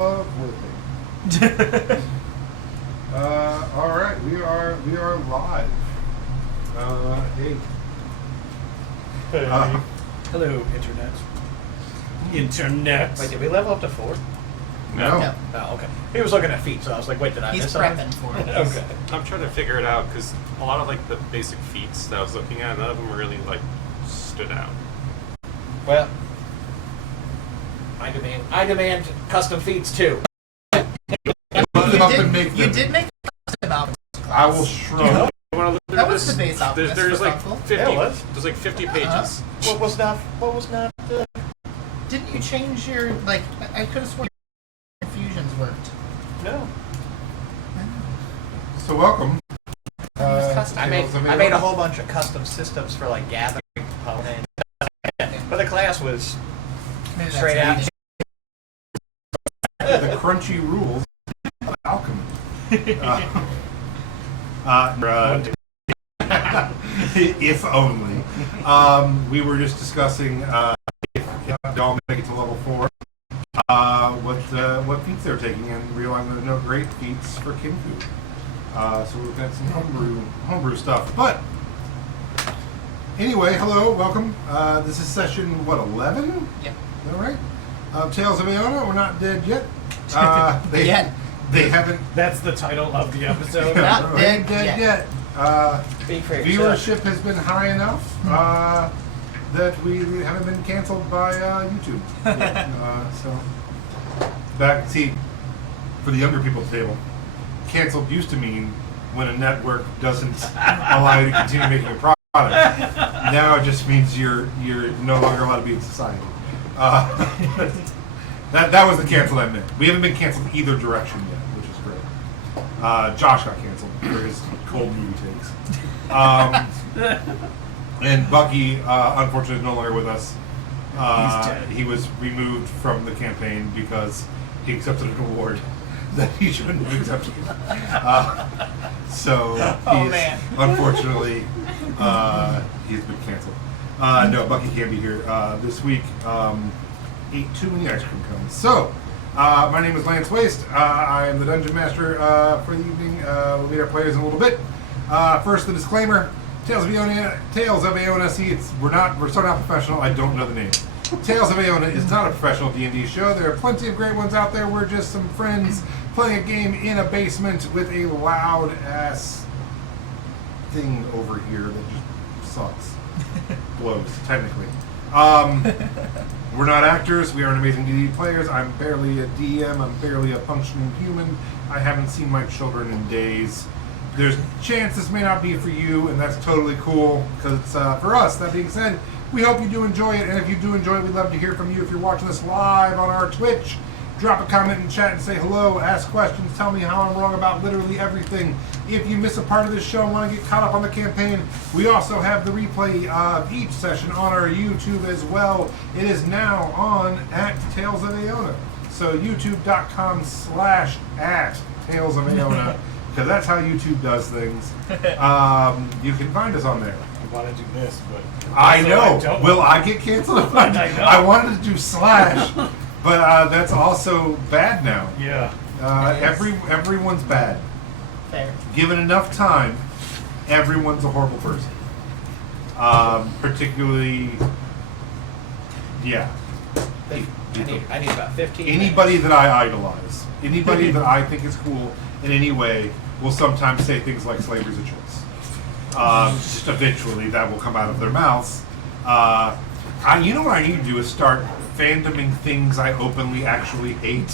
Love living. All right, we are live. Hey. Hello, internet. Internet. Wait, did we level up to 4? No. Oh, okay. He was looking at feet, so I was like, wait, did I He's miss prepping something? for it. Okay. I'm trying to figure it out because a lot of like the basic feats that I was looking at, none of them really like stood out. Well, I demand custom feats too. Look them up and make You them. did make a custom album. I will shrug. You want to look That through was this? the base Optimus There's for like Thoughtful. 50. Yeah, it was. There's like 50 pages. What was not? Didn't you change your, like, I could have sworn your fusions worked. No. So welcome. I made Tales of a Aona. whole bunch of custom systems for like gathering components. But the class was Maybe that's straight what out. you The crunchy rules of alchemy. If only. We were just discussing if y'all make it to level 4, what feats they're taking, and realizing there's no great feats for Kinku. So we're looking at some homebrew stuff. But anyway, hello, welcome. This is session 11? Yep. Is that right? Tales of Aona. We're not dead yet. Yet. They haven't. That's the title of the episode. Not we ain't dead yet. Speak for yourself. Viewership has been high enough that we haven't been canceled by YouTube. So back, see, for the younger people at the table, canceled used to mean when a network doesn't allow you to continue making a product. Now it just means you're no longer allowed to be in society. That was the cancel I meant. We haven't been canceled either direction yet, which is great. Josh got canceled for his cold movie takes. And Bucky, unfortunately, is no longer with us. He's dead. He was removed from the campaign because he accepted an award that he shouldn't have accepted. So he is, man. unfortunately, he's been canceled. No, Bucky can't be here this week. Ate too many ice cream cones. So, my name is Lance Waste. I am the Dungeon Master for the evening. We'll meet our players in a little bit. First, the disclaimer: Tales of Aona. See, we're starting out professional. I don't know the name. Tales of Aona is not a professional D&D show. There are plenty of great ones out there. We're just some friends playing a game in a basement with a loud ass thing over here that just sucks. Blows, technically. We're not actors. We are amazing D&D players. I'm barely a DM. I'm barely a functioning human. I haven't seen my children in days. There's a chance this may not be for you, and that's totally cool, because it's for us. That being said, we hope you do enjoy it, and if you do enjoy it, we'd love to hear from you. If you're watching this live on our Twitch, drop a comment in chat and say hello, ask questions, tell me how I'm wrong about literally everything. If you miss a part of this show and want to get caught up on the campaign, we also have the replay of each session on our YouTube as well. It is now on at Tales of Aona. So youtube.com/@Tales of Aona, because that's how YouTube does things. You can find us on there. I want to do this, but I so know. don't. Will I get canceled if I do? I know. I wanted to do slash, but that's also bad now. Yeah. Everyone's bad. Fair. Given enough time, everyone's a horrible person. Particularly, yeah. I need about 15 Anybody minutes. that I idolize, anybody that I think is cool in any way, will sometimes say things like slavery's a choice. Just eventually that will come out of their mouths. You know what I need to do is start fandoming things I openly actually hate,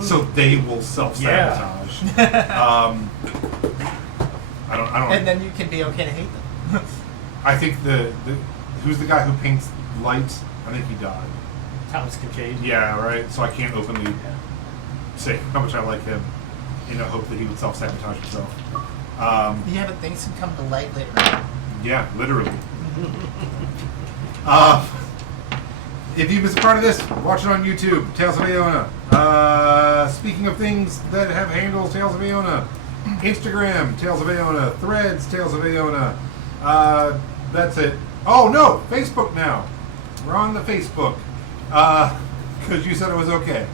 so they will self-sabotage. I don't. And then you can be okay to hate them. I think who's the guy who paints lights? I think he died. Thomas Kincaid. Yeah, right. So I can't openly say how much I like him in the hope that he would self-sabotage himself. Yeah, but things can come to light later on. Yeah, literally. If you missed a part of this, watch it on YouTube. Tales of Aona. Speaking of things that have handles, Tales of Aona. Instagram, Tales of Aona. Threads, Tales of Aona. That's it. Oh no, Facebook now. We're on the Facebook. Because you said it was okay.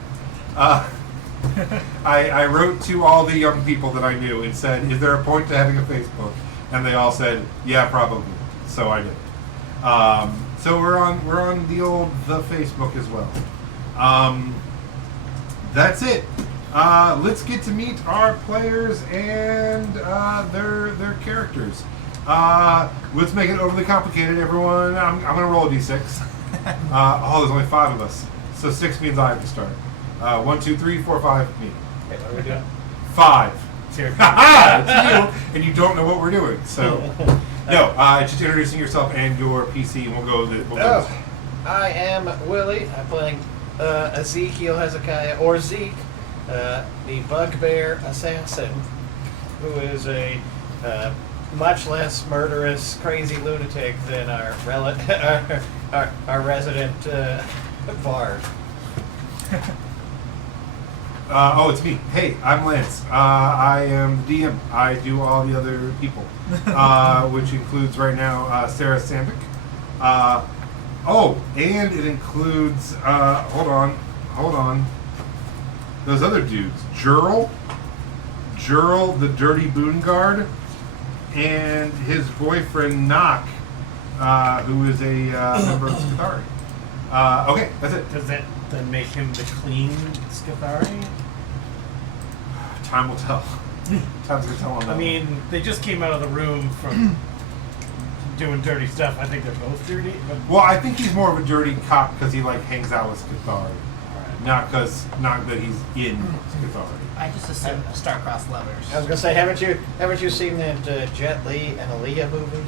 I wrote to all the young people that I knew and said, "Is there a point to having a Facebook?" And they all said, "Yeah, probably." So I did. So we're on the old Facebook as well. That's it. Let's get to meet our players and their characters. Let's make it overly complicated, everyone. I'm going to roll a d6. There's only 5 of us. So 6 means I have to start. 1, 2, 3, 4, 5, me. Okay, what are we doing? 5. Here. It's you, and you don't know what we're doing. So, no, just introducing yourself and your PC, and we'll go this. I am Willie. I'm playing Ezekiel Hezekiah, or Zeke, the bugbear assassin, who is a much less murderous, crazy lunatic than our resident bard. It's me. Hey, I'm Lance. I am the DM. I do all the other people, which includes right now Sarah Sandvik. And it includes, hold on. Those other dudes. Jurl, the dirty boon guard, and his boyfriend Knock, who is a member of Skithari. Okay, that's it. Does that then make him the clean Skithari? Time will tell. Time's gonna tell on that. I mean, they just came out of the room from doing dirty stuff. I think they're both dirty. But Well, I think he's more of a dirty cop because he hangs out with Skithari, not that he's in Skithari. I just assumed star-crossed lovers. I was gonna say, haven't you seen that Jet Li and Aaliyah movie?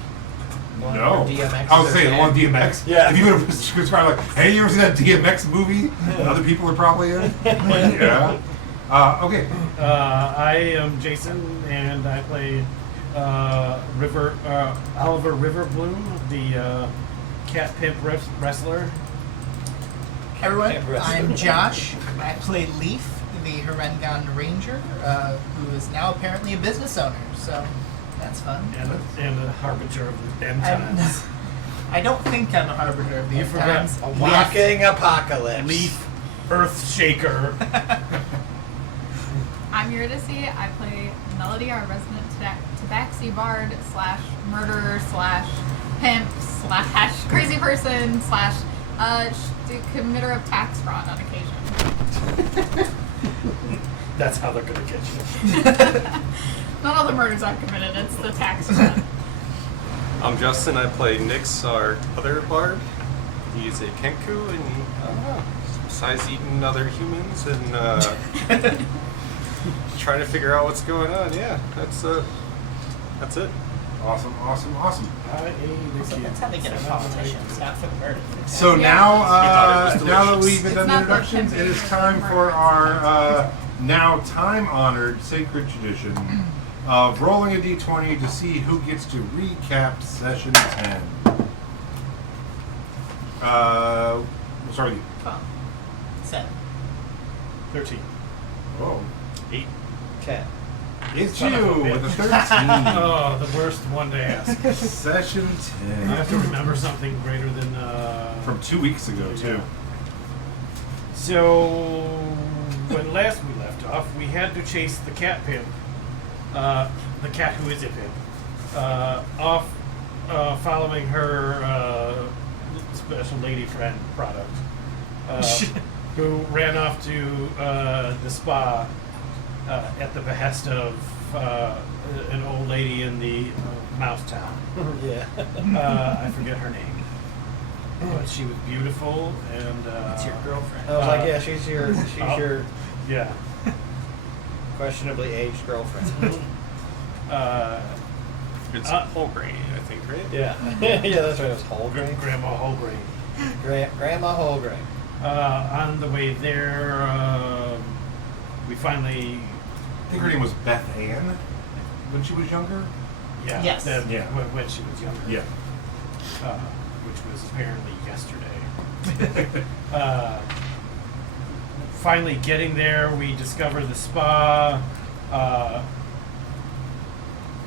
One No, where DMX I was is saying in? the one DMX. Yeah. If you would have described hey, you ever seen that DMX movie? That other people are probably in. Yeah. Okay. I am Jason, and I play Oliver Riverbloom, the cat pimp wrestler. Everyone, Can't rest. I'm Josh. I play Leaf, the Harengon Ranger, who is now apparently a business owner. So that's fun. And a harbinger of the end I'm- times. I don't think I'm a harbinger of the You end forgot times. A walking apocalypse. Leaf, Earth Shaker. I'm Eurydice. I play Melody, our resident tabaxi bard / murderer / pimp / crazy person / committer of tax fraud on occasion. That's how they're gonna get you. Not all the murders I've committed, it's the tax fraud. I'm Justin. I play Nyx, our other bard. He's a Kenku, and besides eating other humans and trying to figure out what's going on. Yeah, that's it. Awesome. So that's how they get a politician. It's not for the murder. So Yeah. now He thought it was that delicious. we've done It's the not the introductions, it is pimping, time it's for murder. our now time-honored sacred tradition of rolling a d20 to see who gets to recap session 10. We'll start with you. 12. 7. 13. Oh, 8. 10. it's Son of a you with a bitch. 13. Oh, the worst one to ask. Session I have 10 to remember something greater than from 2 weeks ago too. Yeah. So when last we left off, we had to chase the cat pimp, the cat who is a pimp, off, following her special lady friend product, who ran off to the spa at the behest of an old lady in the mouse town. Yeah. I forget her name. But she was beautiful, and It's your girlfriend. I was like, yeah, she's your yeah. questionably aged girlfriend. It's whole grain, I think, right? Yeah. Yeah, that's right. It was whole grain. Grandma Holgrain. Grandma whole grain. On the way there, we finally, I think her name was Beth Ann when she was younger. yeah, Yes. Yeah. when she was younger, Yeah. which was apparently yesterday. Finally getting there, we discover the spa.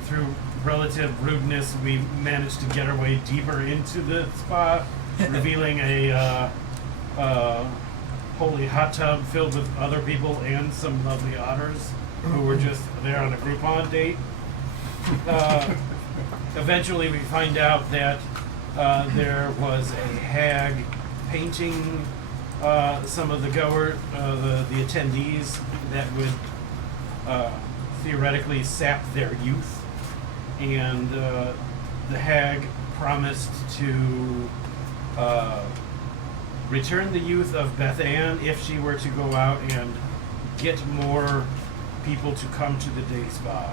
Through relative rudeness, we managed to get our way deeper into the spa, revealing a holy hot tub filled with other people and some lovely otters who were just there on a Groupon date. Eventually, we find out that there was a hag painting some of the the attendees that would theoretically sap their youth, and the hag promised to return the youth of Beth Ann if she were to go out and get more people to come to the day spa.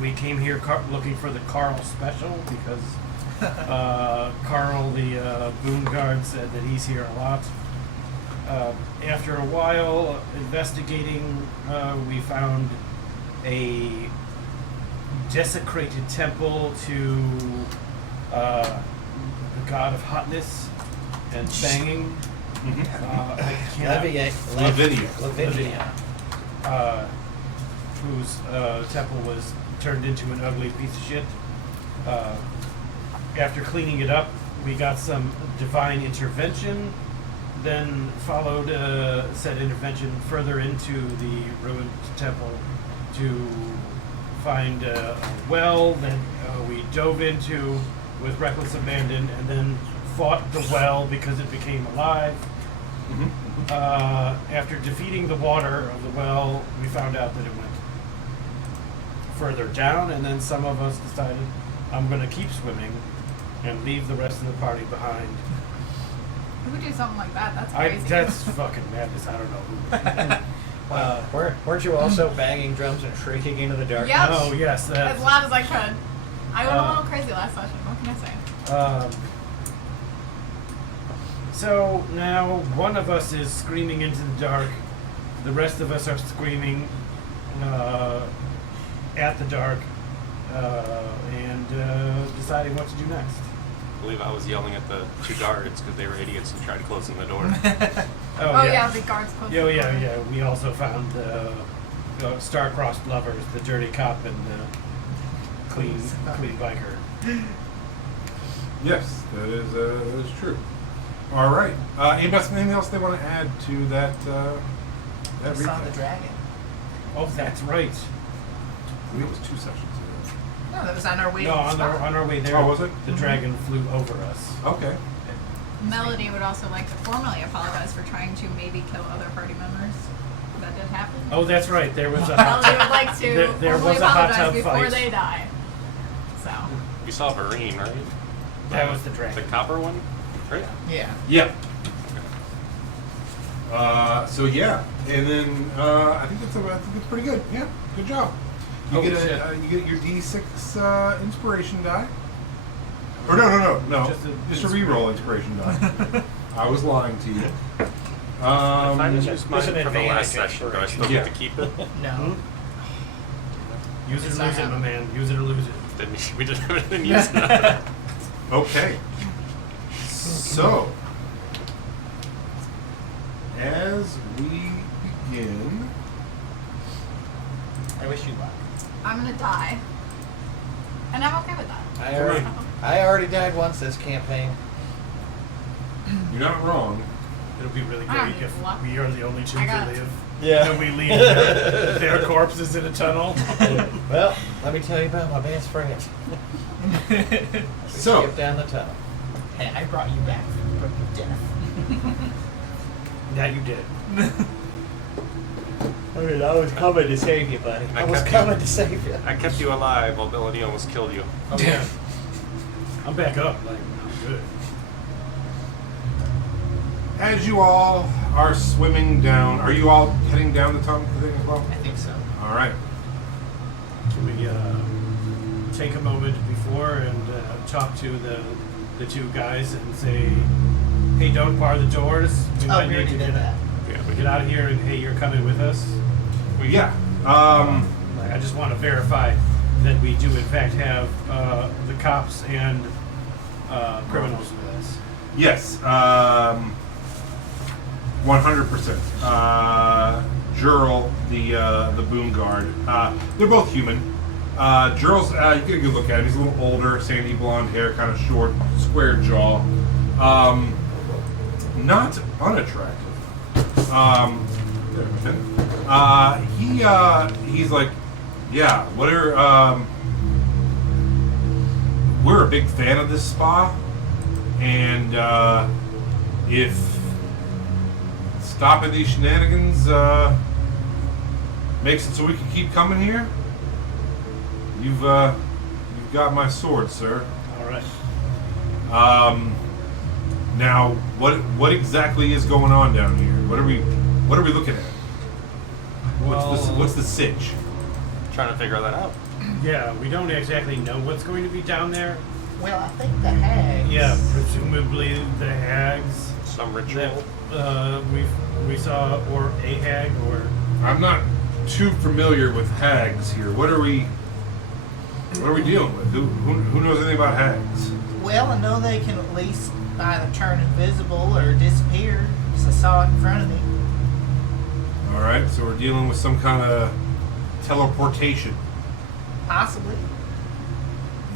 We came here looking for the Carl special because Carl, the boom guard, said that he's here a lot. After a while investigating, we found a desecrated temple to the god of hotness and banging. I can't- Lavinia. Whose temple was turned into an ugly piece of shit. After cleaning it up, we got some divine intervention, then followed said intervention further into the ruined temple to find a well that we dove into with reckless abandon, and then fought the well because it became alive. After defeating the water of the well, we found out that it went further down, and then some of us decided, I'm going to keep swimming and leave the rest of the party behind. Who would do something like that? That's crazy. That's fucking madness. I don't know who. Weren't you also banging drums and shrieking into the darkness? Yep. Oh, yes. As loud as I could. I went a little crazy last session. What can I say? So now one of us is screaming into the dark. The rest of us are screaming at the dark and deciding what to do next. I believe I was yelling at the two guards because they were idiots and tried closing the door. Oh yeah, the guards closed the door. Yeah. We also found the star-crossed lovers, the dirty cop and the clean biker. Yes, that is true. All right. Anything else they want to add to that? I saw the dragon. Oh, that's right. I think it was 2 sessions ago. No, that was on our way. No, to the on spot. our way there. Oh, was it? The dragon flew over us. Okay. Melody would also like to formally apologize for trying to maybe kill other party members. That did happen. Oh, that's right. There was a Melody would like to There formally was a hot apologize tub before fight. they die. So. You saw Vereen, right? That was the The dragon. copper one? Right? Yeah. Yep. So yeah, and then I think that's pretty good. Yeah, good job. You Oh, get shit. you get your D6 inspiration die. Or no. Just a reroll inspiration die. I was lying to you. If I there's used a- mine there's an from the last advantage session, do I still Yeah. get to keep it? No. Use it It's or lose not it, my happening. man. Use it or lose it. We didn't use it. Okay. So, as we begin, I wish you luck. I'm gonna die. And I'm okay with that. I already died once this campaign. you're not wrong. It'll be really I don't great need if luck. we are the only two I to got- live. Yeah. And we leave their corpses in a tunnel. Well, let me tell you about my best friend. We So- skipped down the tunnel. Hey, I brought you back from the brook of death. Yeah, you did. I was coming to save you, buddy. I I was kept coming you- to save you. I kept you alive while Melody almost killed you. Oh, yeah. I'm back up. Like, I'm good. As you all are swimming down, are you all heading down the tunnel thing as well? I think so. All right. Can we take a moment before and talk to the two guys and say, hey, don't bar the doors. Oh, might we need already to did that. Yeah, We get out of here and hey, you're coming with us. Well, yeah. Like, I just want to verify that we do in fact have the cops and criminals with us. Yes. 100%. Jurl, the boom guard. They're both human. Jurl's, you get a good look at him. He's a little older, sandy blonde hair, kind of short, square jaw. not unattractive. He's like, yeah, what are, we're a big fan of this spa, and if stopping these shenanigans makes it so we can keep coming here, you've got my sword, sir. All right. Now, what exactly is going on down here? What are we looking at? What's the sitch? Trying to figure that out. Yeah, we don't exactly know what's going to be down there. Well, I think the hags. Yeah, presumably the hags Some ritual. that we saw, or a hag, or I'm not too familiar with hags here. What are we dealing with? Who knows anything about hags? Well, I know they can at least either turn invisible or disappear. Because I saw it in front of me. All right, so we're dealing with some kind of teleportation. Possibly.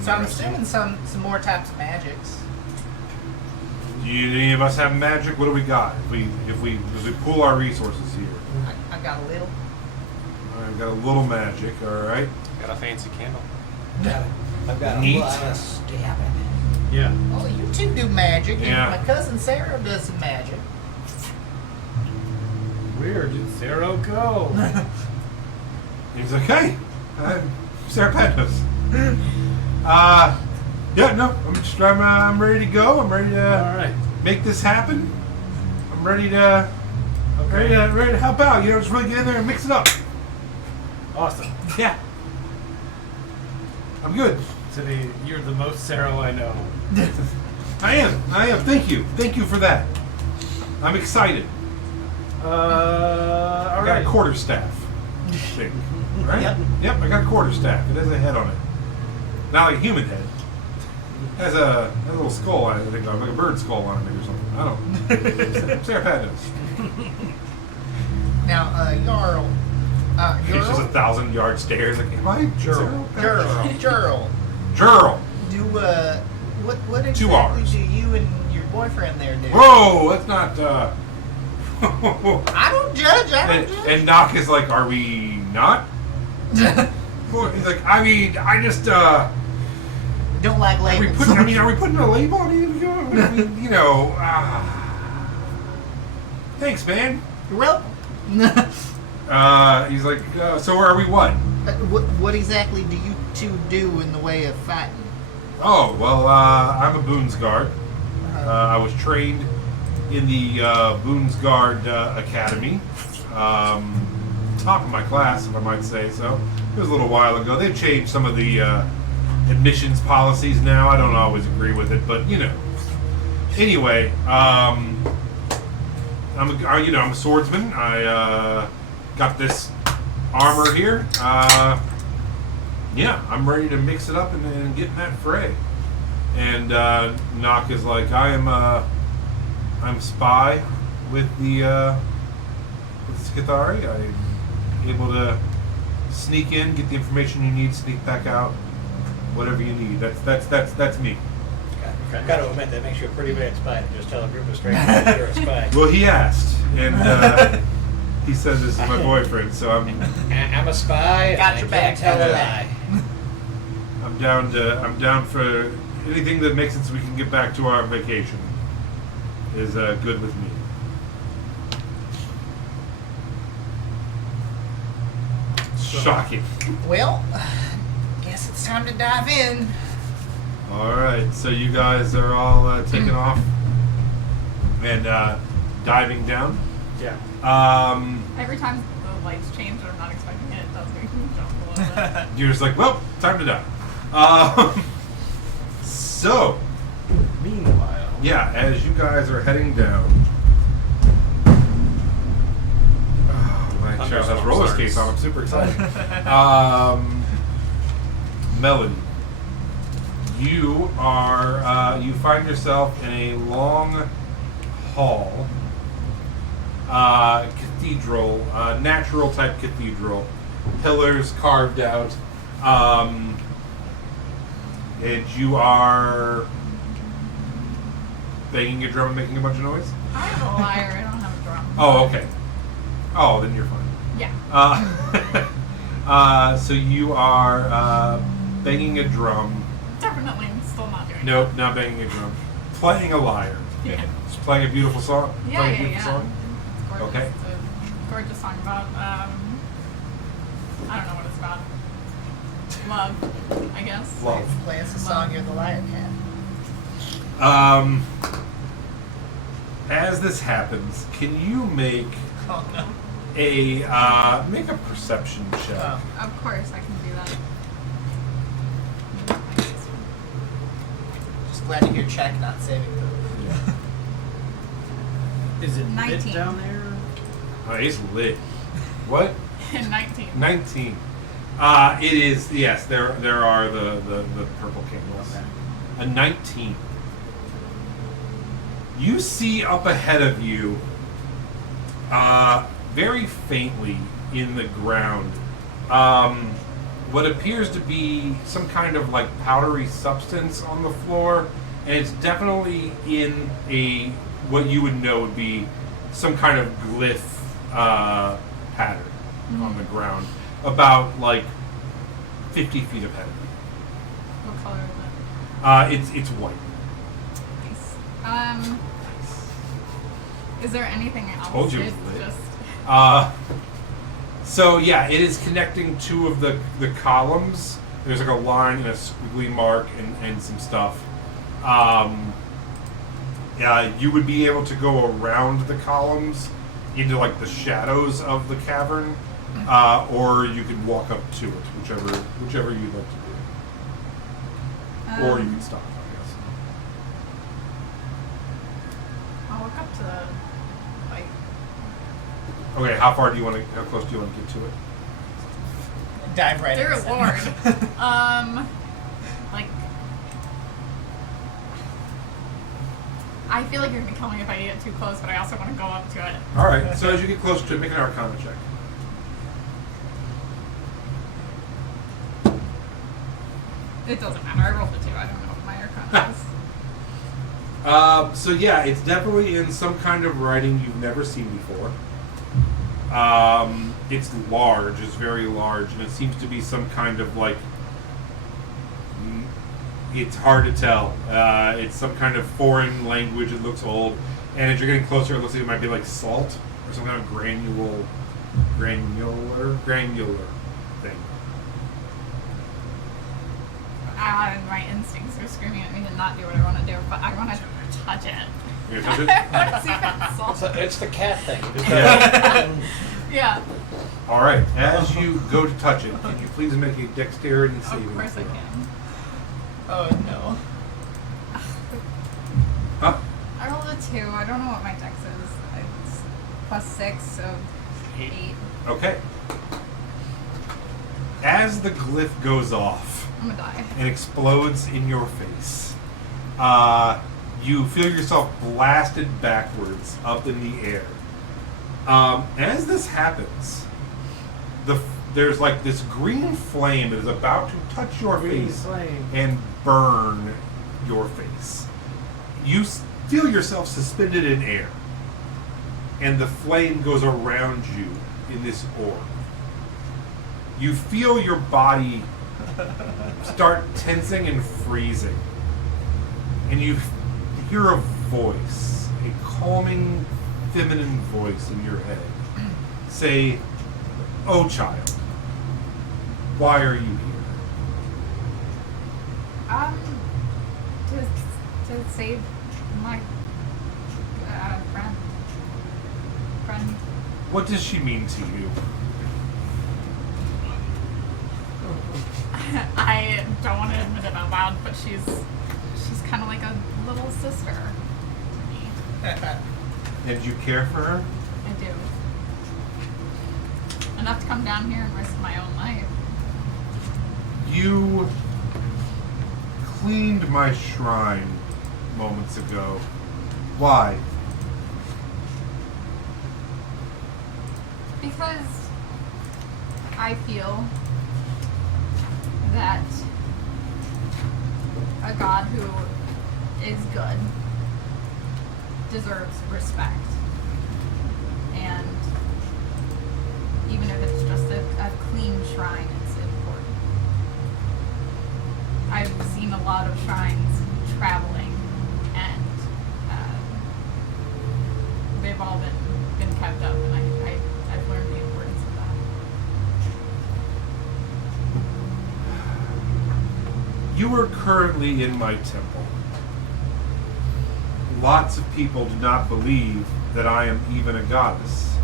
So I'm Interesting. assuming some more types of magics. Do any of us have magic? What do we got? If we pool our resources here, I got a little. all right, got a little magic. All right. Got a fancy candle. I've got Neat. a lot of stabbing. yeah. Oh, you two do magic, Yeah. and my cousin Sarah does some magic. Where did Zero go? He's like, hey, Sarah Patnos. Yeah, no, I'm ready to go. I'm ready to All right. make this happen. I'm ready to Okay. ready to help out. You know, just really get in there and mix it up. Awesome. Yeah, I'm good. Today, you're the most Zero I know. I am. Thank you for that. I'm excited. All I got right. a quarterstaff thing, right? Yep. I got a quarterstaff. It has a head on it. Not like a human head. It has a little skull on it. I think like a bird skull on it or something. I don't know. Sarah Patnos. Now, Jarl. It's just 1,000-yard stairs. Like, am I Sarah Patnos? Jarl. Jurl. What exactly 2 hours. do you and your boyfriend there do? Whoa, that's not. I don't judge. And Knock is like, are we not? He's like, I mean, I just. Don't like Are we labels. putting a label on it? You know. Thanks, man. You're welcome. He's like, so are we what? What exactly do you two do in the way of fighting? Oh, well, I'm a Boonsguard. I was trained in the Boonsguard Academy. Top of my class, if I might say so. It was a little while ago. They've changed some of the admissions policies now. I don't always agree with it, but, you know. Anyway, I'm a swordsman. I got this armor here. Yeah, I'm ready to mix it up and get in that fray. And Nock is like, I'm a spy with the Skithari. I'm able to sneak in, get the information you need, sneak back out, whatever you need. That's me. I've got to admit, that makes you a pretty bad spy to just tell a group of strangers that you're a spy. Well, he asked, and he said this is my boyfriend, so I'm I'm a spy. Got and your I back, can't tell got a your lie. I'm down for anything that makes it so we can get back to our vacation. Is good with me. Shocking. Well, guess it's time to dive in. All right, so you guys are all taking off and diving down. Yeah. Every time the lights change and I'm not expecting it, it does make me jump a little bit. You're just like, well, time to die. So, Meanwhile. yeah, as you guys are heading down. My child has Thunderstorm roller starts. skates on. I'm super excited. Melody, you are you find yourself in a long hall, cathedral, natural type cathedral, pillars carved out, and you are banging a drum and making a bunch of noise? I have a lyre. I don't have a drum. Oh, okay. Oh, then you're fine. Yeah. So you are banging a drum. Definitely still not doing Nope, not banging a drum. Playing a lyre. that. Yeah. Just playing a beautiful song. Yeah, Playing a yeah, beautiful yeah. song. It's gorgeous. Okay. It's a gorgeous song about, I don't know what it's about. Love, I guess. Love. Play us a song, you're the liar cat. As this happens, can you make Oh no. make a perception check? Oh. Of course, I can do that. Just glad to hear check, not saving throw. Is it lit 19. down there? It's lit. What? 19. 19. It is, yes, there are the purple candles. Okay. A 19. You see up ahead of you, very faintly in the ground, what appears to be some kind of like powdery substance on the floor, and it's definitely in what you would know would be some kind of glyph pattern on the ground, about like 50 feet ahead of you. What color is it? It's white. Nice. Is there anything else? Told you it It's was lit. just So yeah, it is connecting two of the columns. There's like a line and a squiggly mark and some stuff. You would be able to go around the columns into like the shadows of the cavern, or you could walk up to it, whichever you'd like to do. Or you could stop, I guess. I'll walk up to the like. Okay, how close do you want to get to it? Dive right Dear in. Lord. Like. I feel like you're gonna kill me if I get too close, but I also want to go up to it. All right. So as you get closer to it, make an Arcana check. It doesn't matter. I rolled a 2. I don't know what my Arcana is. So yeah, it's definitely in some kind of writing you've never seen before. It's large. It's very large, and it seems to be some kind of like. It's hard to tell. It's some kind of foreign language. It looks old, and as you're getting closer, it looks like it might be like salt or some kind of granular thing. My instincts are screaming at me to not do what I want to do, but I want to touch it. You gonna touch it? I want to see if it's salt. It's the cat thing. Yeah. Yeah. All right. As you go to touch it, can you please make a dexterity saving Of course I throw? can. Oh no. Huh? I rolled a 2. I don't know what my dex is. It's +6, so 8. Okay. As the glyph goes off I'm gonna die. and explodes in your face, you feel yourself blasted backwards up in the air. As this happens, there's like this green flame that is about to touch your face and burn your face. You feel yourself suspended in air, and the flame goes around you in this orb. You feel your body start tensing and freezing, and you hear a voice, a calming, feminine voice in your head, say, "Oh, child, why are you here?" To save my friend. What does she mean to you? I don't want to admit it out loud, but she's kind of like a little sister to me. And you care for her? I do. Enough to come down here and risk my own life. You cleaned my shrine moments ago. Why? Because I feel that a god who is good deserves respect. And even if it's just a clean shrine, it's important. I've seen a lot of shrines traveling, and they've all been kept up, and I've learned the importance of that. You are currently in my temple. Lots of people do not believe that I am even a goddess.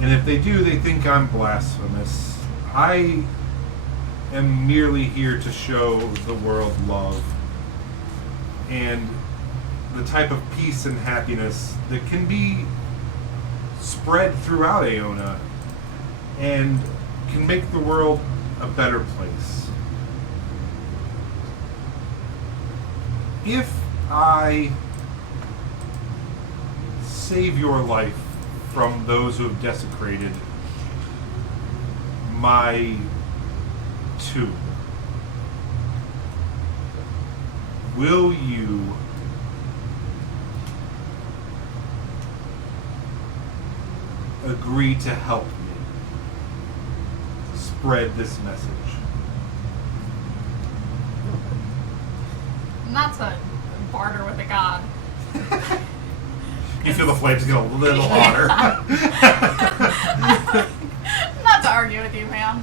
And if they do, they think I'm blasphemous. I am merely here to show the world love and the type of peace and happiness that can be spread throughout Aona and can make the world a better place. If I save your life from those who have desecrated my tomb, will you agree to help me spread this message? Not to barter with a god. You feel the flames get a little hotter. Not to argue with you, ma'am.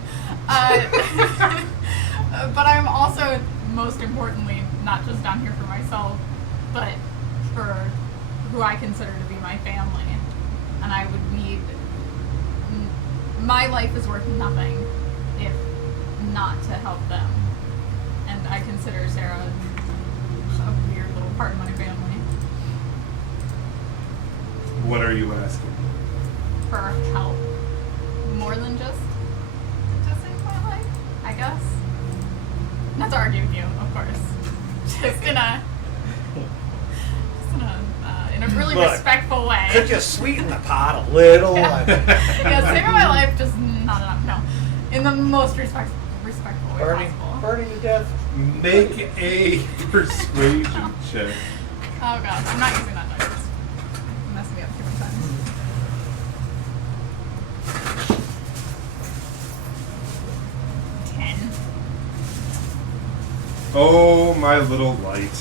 But I'm also, most importantly, not just down here for myself, but for who I consider to be my family. And I would need... My life is worth nothing if not to help them. And I consider Sarah a weird little part of my family. What are you asking? For help. More than just to save my life, I guess. Not to argue with you, of course. Just in a really Look, respectful way. Could you sweeten the pot a little? Yeah, saving my life, just not enough. No, in the most respectful way possible. Burning to death. Make a persuasion check. Oh god, I'm not using that dice. It's messing me up too many times. 10. Oh, my little light.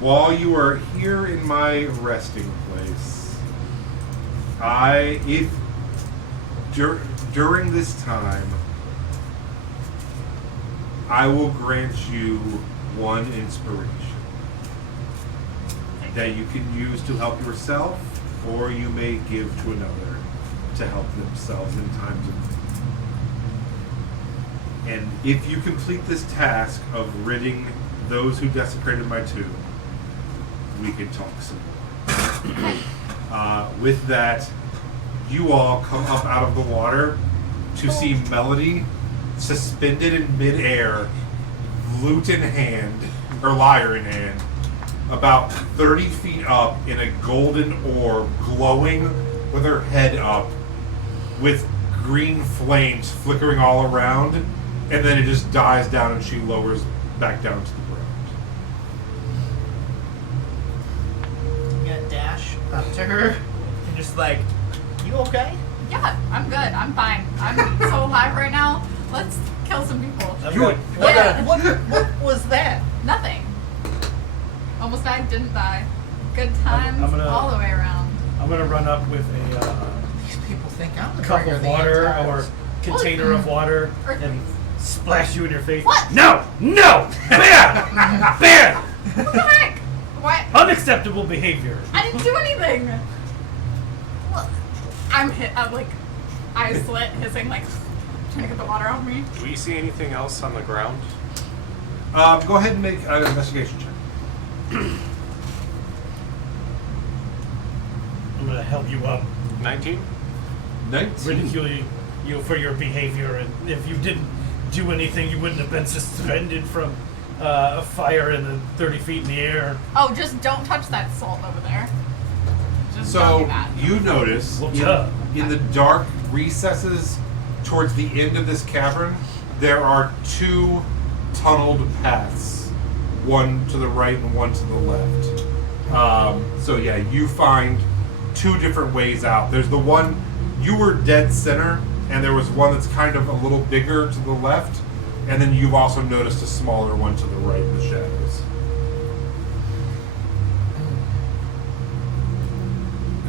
While you are here in my resting place, during this time, I will grant you one inspiration that you can use to help yourself, or you may give to another to help themselves in times of need. And if you complete this task of ridding those who desecrated my tomb, we can talk some more. With that, you all come up out of the water to see Melody suspended in midair, lute in hand, or lyre in hand, about 30 feet up in a golden orb, glowing with her head up, with green flames flickering all around, and then it just dies down and she lowers back down to the ground. I'm gonna dash up to her and just like, you okay? Yeah, I'm good. I'm fine. I'm so alive right now. Let's kill some people. What was that? Nothing. Almost died, didn't die. Good times I'm gonna- all the way around. I'm gonna run up with a These people think I'm the cup bringer of the water entire- or container of water Earth and freeze. splash you in your face. What? No! No! Bad! Bad! What the heck? What? Unacceptable behavior. I didn't do anything. Well, I'm hit. Eyes slit, hissing, like trying to get the water off me. Do we see anything else on the ground? Go ahead and make an investigation check. I'm gonna help you up, 19? 19. ridicule you for your behavior, and if you didn't do anything, you wouldn't have been suspended from a fire in the 30 feet in the air. Oh, just don't touch that salt over there. Just don't do So that. you notice Well, duh. in the dark recesses towards the end of this cavern, there are two tunneled paths, one to the right and one to the left. So yeah, you find two different ways out. There's the one you were dead center, and there was one that's kind of a little bigger to the left, and then you've also noticed a smaller one to the right in the shadows.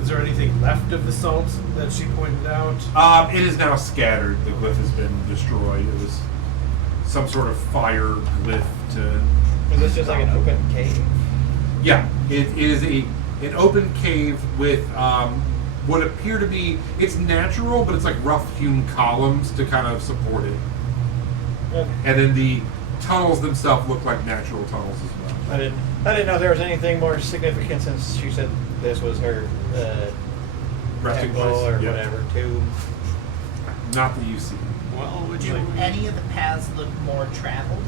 Is there anything left of the salt that she pointed out? It is now scattered. The glyph has been destroyed. It was some sort of fire glyph to. Is this just like an open cave? Yeah, it is an open cave with what appear to be, it's natural, but it's like rough-hewn columns to kind of support it. Okay. And then the tunnels themselves look like natural tunnels as well. I didn't know there was anything more significant since she said this was her Resting temple place, or yeah. whatever tomb. Not that you see. Well, would Do you? any of the paths look more traveled?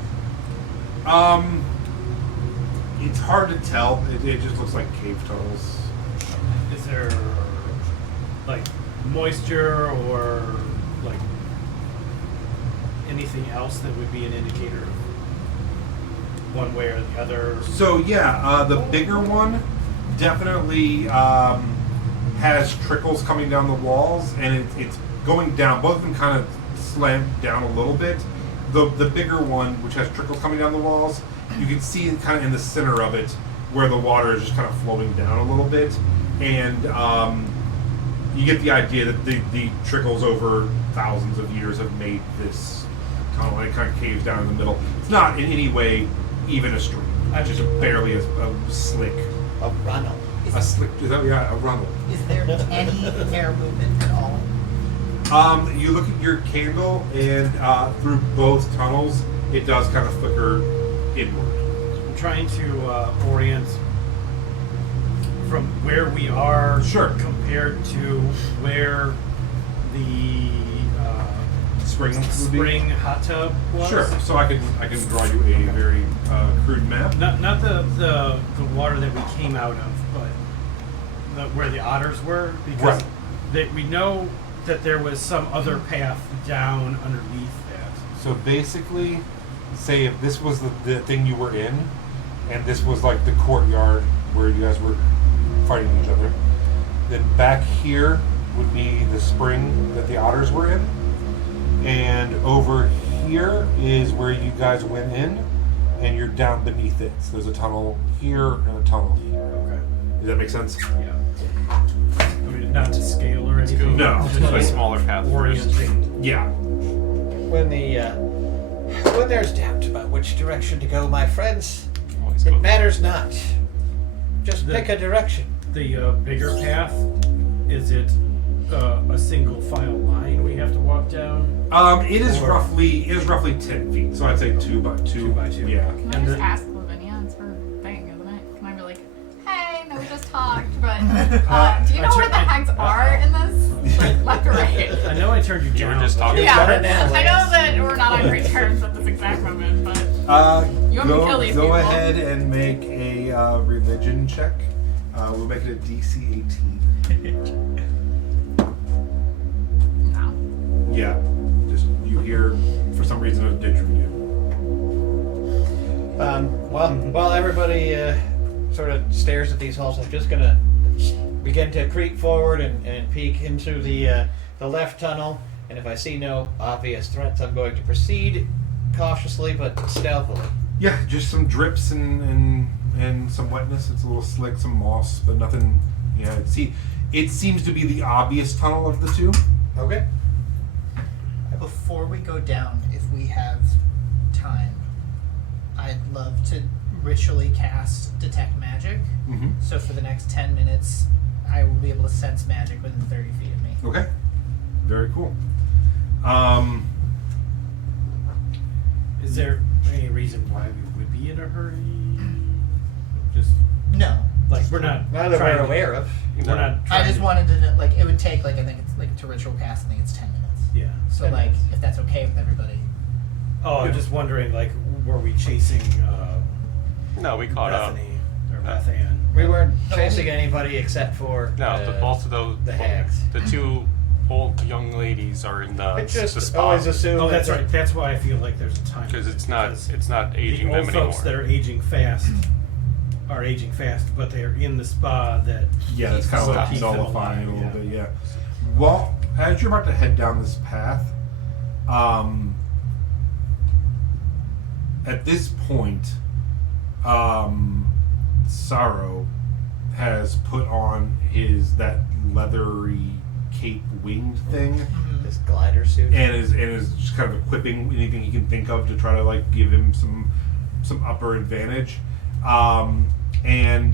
It's hard to tell. It just looks like cave tunnels. Is there like moisture or like anything else that would be an indicator of one way or the other? So yeah, the bigger one definitely has trickles coming down the walls, and it's going down. Both of them kind of slant down a little bit. The bigger one, which has trickles coming down the walls, you can see it kind of in the center of it where the water is just kind of flowing down a little bit, and you get the idea that the trickles over thousands of years have made this tunnel, and it kind of caves down in the middle. It's not in any way even a stream. It's just barely a slick. A runnel. A slick, is that, yeah, a runnel. Is there any air movement at all? You look at your candle, and through both tunnels, it does kind of flicker inward. I'm trying to orient from where we are Sure. compared to where the Spring would be? spring hot tub was. Sure. So I can draw you a very crude map. Not the water that we came out of, but where the otters were, because Right. we know that there was some other path down underneath that. So basically, say if this was the thing you were in, and this was like the courtyard where you guys were fighting each other, then back here would be the spring that the otters were in, and over here is where you guys went in, and you're down beneath it. So there's a tunnel here and a tunnel here. Okay. Does that make sense? Yeah. I mean, not to scale or anything. No. Just A like smaller path first. orienting. Yeah. When there's doubt about which direction to go, my friends, Always go. it matters not. Just The- pick a direction. The bigger path, is it a single file line we have to walk down? It is Or- roughly 10 feet. So I'd say 2 by 2. 2 by 2. Yeah. Can I And just the- ask Lavinia? It's her thing, isn't it? Can I be like, hey, no, we just talked, but do you I know where the check- hex are in this? Like, left or right? I know I turned you You were down. just talking Yeah, Got it now, I know Lance. that we're not on great terms at this exact moment, but You want me to kill these go people? ahead and make a religion check. We'll make it a DC 18. no. Yeah. Just you hear for some reason a didgeridoo. While everybody sort of stares at these halls, I'm just gonna begin to creep forward and peek into the left tunnel. And if I see no obvious threats, I'm going to proceed cautiously but stealthily. Yeah, just some drips and some wetness. It's a little slick, some moss, but nothing. Yeah, it seems to be the obvious tunnel of the two. Okay. Before we go down, if we have time, I'd love to ritually cast Detect Magic. Mm-hmm. So for the next 10 minutes, I will be able to sense magic within 30 feet of me. Okay. Very cool. Is there any reason why we would be in a hurry? Just No. like we're not Now that trying we're to- aware of. We're not. I trying just to- wanted to know, like, it would take, like, I think it's, like, to ritual cast, I think it's 10 minutes. Yeah. So, 10 like, minutes. if that's okay with everybody. Oh, I'm Yeah. just wondering, like, were we chasing No, we caught up. Bethany or Bethan? We weren't chasing anybody except for No, both of those. the hags. The two old young ladies are in I the just spa. always assume. Oh, that's right. That's why I feel like there's a time. Because it's not The aging old them anymore. folks that are aging fast are aging fast, but they're in the spa that. Yeah, that's kind of like keeps them nullifying a alive, little bit, yeah. Well, as you're about to head down this path, at this point, Sorrow has put on that leathery cape winged thing, This glider suit. and is just kind of equipping anything he can think of to try to like give him some upper advantage. And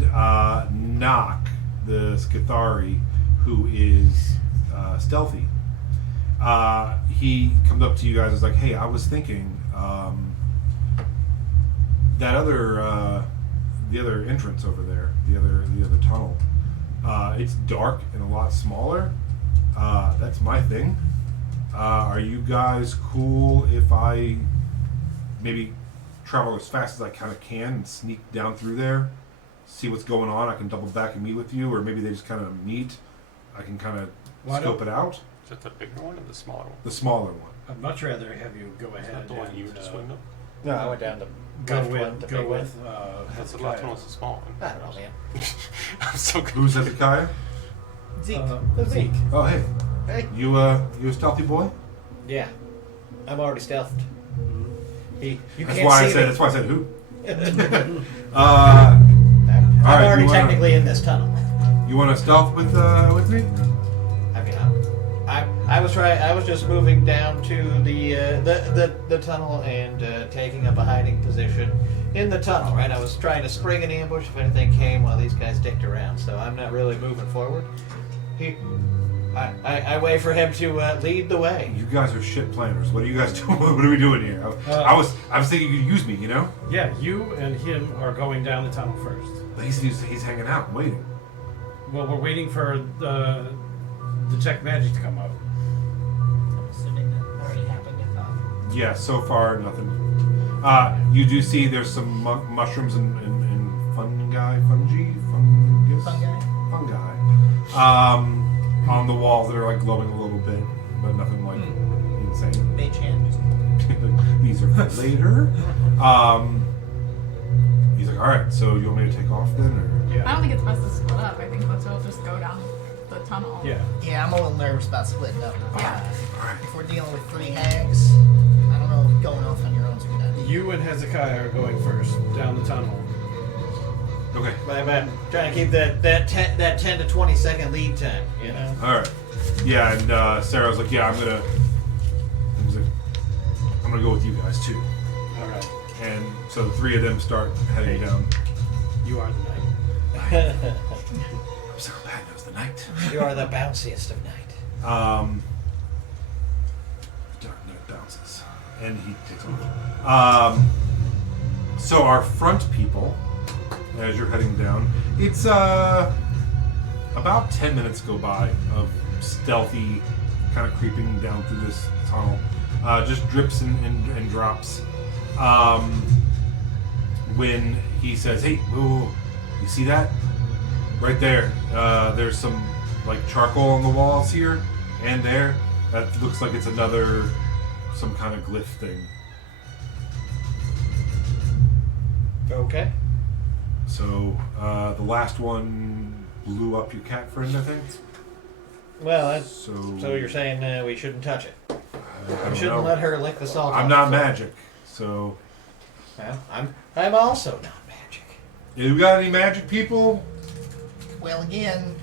Knock, the Skithari, who is stealthy, he comes up to you guys and is like, "Hey, I was thinking that the other entrance over there, the other tunnel, it's dark and a lot smaller. That's my thing. Are you guys cool if I maybe travel as fast as I kind of can and sneak down through there, see what's going on? I can double back and meet with you, or maybe they just kind of meet. I can kind of scope it out." Is that the bigger one or the smaller one? The smaller one. I'd much rather have you go Is ahead. that the one and, you just went up? No, I went down the Go left with one, the go big with. That's the Hezekiah. left one was the small one. I don't know, man. I'm so good. Who's Hezekiah? Zeke. The Zeke. Oh, hey. Hey. You a stealthy boy? Yeah, I'm already stealthed. You That's can't why I see said. me. That's why I said who. I'm All right, already you wanna- technically in this tunnel. You want to stealth with me? I mean, I was just moving down to the tunnel and taking up a hiding position in the tunnel. Right, I was trying to spring an ambush if anything came while these guys dicked around. So I'm not really moving forward. I wait for him to lead the way. You guys are shit planners. What are you guys doing? What are we doing here? I was thinking you could use me. You know. Yeah, you and him are going down the tunnel first. But he's hanging out, waiting. Well, we're waiting for the detect magic to come out. I'm assuming that already happened, I thought. Yeah. So far, nothing. You do see there's some mushrooms and fungi. On the walls that are like glowing a little bit, but nothing like insane. Mage hand. These are for later. He's like, all right. So you want me to take off then, or? I don't think it's best to split up. I think let's all just go down the tunnel. Yeah. Yeah, I'm a little nervous about splitting up. Yeah. If we're dealing with 3 hags, I don't know if going off on your own is a good idea. You and Hezekiah are going first down the tunnel. Okay. I'm trying to keep that 10 to 20 second lead time. You know. All right. Yeah, and Sarah's like, yeah, I'm gonna go with you guys too. All right. And so the 3 of them start heading down. You are the knight. I'm so bad knows the night. You are the bounciest of night. Dark Knight bounces, and he takes off. So our front people, as you're heading down, it's about 10 minutes go by of stealthy, kind of creeping down through this tunnel. Just drips and drops. When he says, "Hey, whoa, you see that? Right there. There's some like charcoal on the walls here and there. That looks like it's some kind of glyph thing." Okay. So the last one blew up your cat friend, I think. Well, So you're saying we shouldn't touch it? I We don't shouldn't know. let her lick the salt. I'm off not the floor. magic, so Well, I'm also not magic. you got any magic people? Well, again,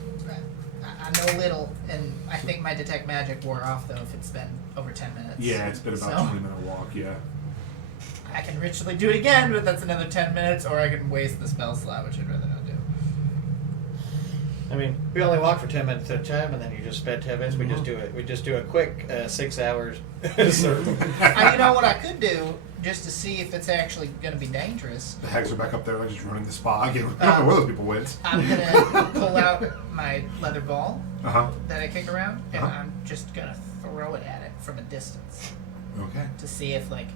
I know little, and I think my detect magic wore off though. If it's been over 10 minutes. Yeah, it's been about So, 20-minute walk. Yeah. I can ritually do it again, but that's another 10 minutes, or I can waste the spell slot, which I'd rather not do. I mean, we only walk for 10 minutes at a time, and then you just spend 10 minutes. We just do a quick 6 hours. circle. You know what I could do, just to see if it's actually going to be dangerous. The hags are back up there, like just running the spa again. I don't know where those people went. I'm gonna pull out my leather ball Uh huh. that I kick around, and Uh-huh. I'm just gonna throw it at it from a distance Okay. to see if like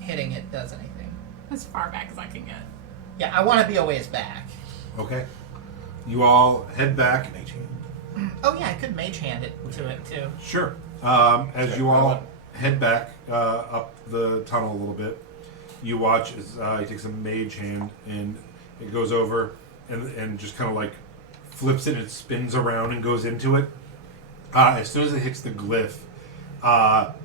hitting it does anything. As far back as I can get. Yeah, I want to be a ways back. Okay. You all head back. Oh yeah, I could mage hand it to it too. Sure. As you all head back up the tunnel a little bit, you watch as he takes a mage hand and it goes over and just kind of like flips it and it spins around and goes into it. As soon as it hits the glyph,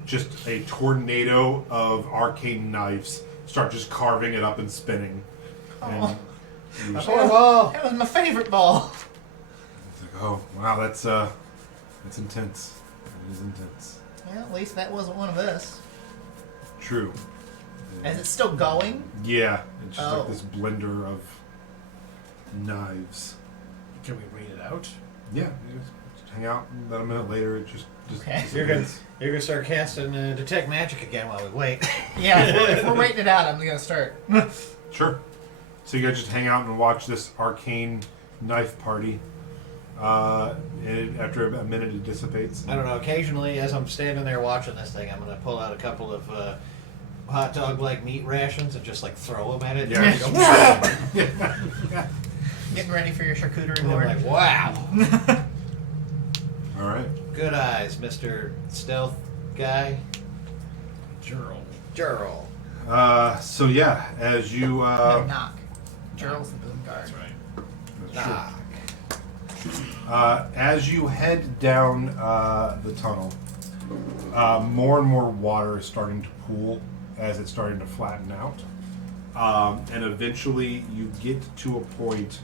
just a tornado of arcane knives start just carving it up and spinning. Oh. And you just- That was my favorite ball. it's like, oh wow, that's intense. It is intense. Well, at least that wasn't one of us. True. Is it still going? Yeah, it's just Oh. like this blender of knives. Can we read it out? Yeah, you just hang out, and about a minute later, it just Okay. You're gonna, dissipates. you're gonna start casting detect magic again while we wait. Yeah, if we're waiting it out, I'm gonna start. Sure. So you guys just hang out and watch this arcane knife party. And after a minute, it dissipates. I don't know. Occasionally, as I'm standing there watching this thing, I'm gonna pull out a couple of hot dog-like meat rations and just like throw them at it. Yeah. And go, Getting ready for your charcuterie and I'm board. like, wow, All right. good eyes, Mr. Stealth Guy. Gerald. So yeah, as you Knock. Gerald's the boom guard. That's right. sure. Knock. As you head down the tunnel, more and more water is starting to pool as it's starting to flatten out. And eventually you get to a point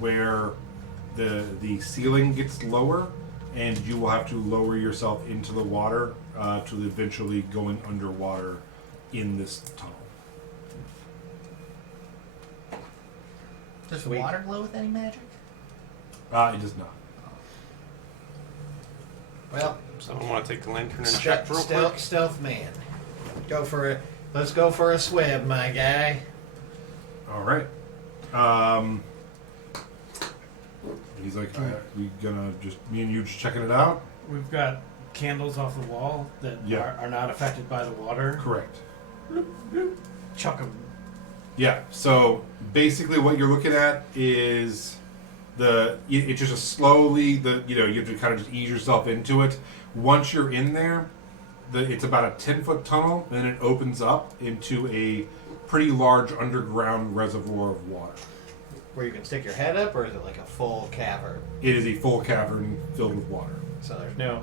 where the ceiling gets lower and you will have to lower yourself into the water to eventually going underwater in this tunnel. Does Sweet. water glow with any magic? It does not. Well, Someone want to take the lantern and check real quick? stealth man. Go for it. Let's go for a swim, my guy. All right. He's like, we gonna just me and you just checking it out? We've got candles off the wall that Yeah. are not affected by the water. Correct. Chuck them. Yeah. So basically, what you're looking at is it just slowly you have to kind of just ease yourself into it. Once you're in there, it's about a 10-foot tunnel, then it opens up into a pretty large underground reservoir of water. Where you can stick your head up, or is it like a full cavern? It is a full cavern filled with water. So there's no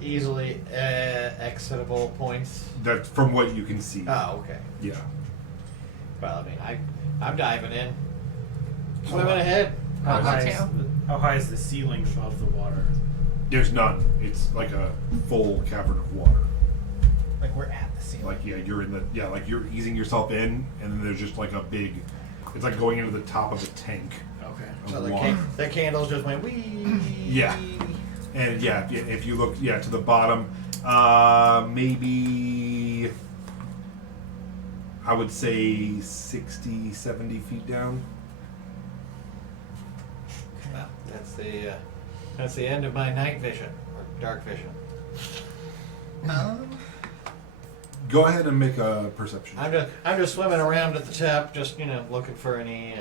easily exitable points. That's from what you can see. Oh, okay. Yeah. Well, I mean, I'm diving in, swimming ahead. I'll go high too. is how high is the ceiling above the water? There's none. It's like a full cavern of water. Like we're at the ceiling. Like like you're easing yourself in, and then there's just like a big. It's like going into the top of a tank Okay. of So the, water. the candles just went wee. Yeah. And if you look to the bottom, maybe I would say 60, 70 feet down. Well, that's the end of my night vision or dark vision. Go ahead and make a perception. I'm just swimming around at the top, just looking for any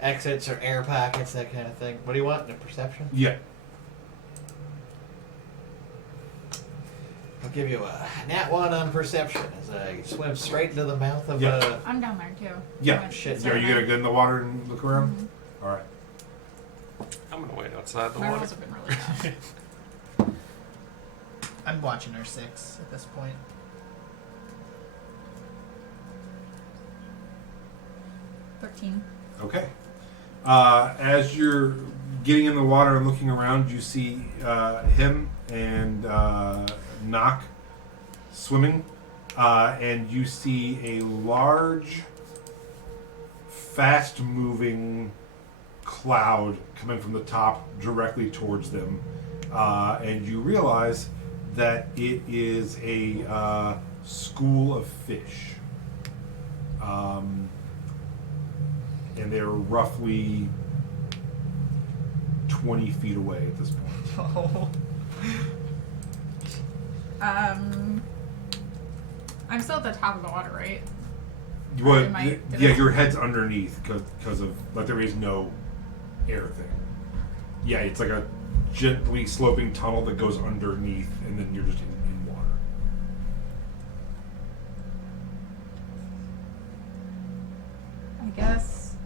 exits or air pockets, that kind of thing. What do you want? A perception? Yeah. I'll give you a nat 1 on perception as I swim straight into the mouth of Yeah. I'm down there too. Yeah. Shit. Are you gonna get in the water and look around? All right. I'm gonna wait outside the My water. rolls have been really bad. I'm watching our 6 at this point. Okay. As you're getting in the water and looking around, you see him and Knock swimming, and you see a large, fast-moving cloud coming from the top directly towards them, and you realize that it is a school of fish. And they're roughly 20 feet away at this point. I'm still at the top of the water, right? Well, Am I- yeah, your head's underneath because of like there is no air thing. Yeah, it's like a gently sloping tunnel that goes underneath, and then you're just in water. I guess.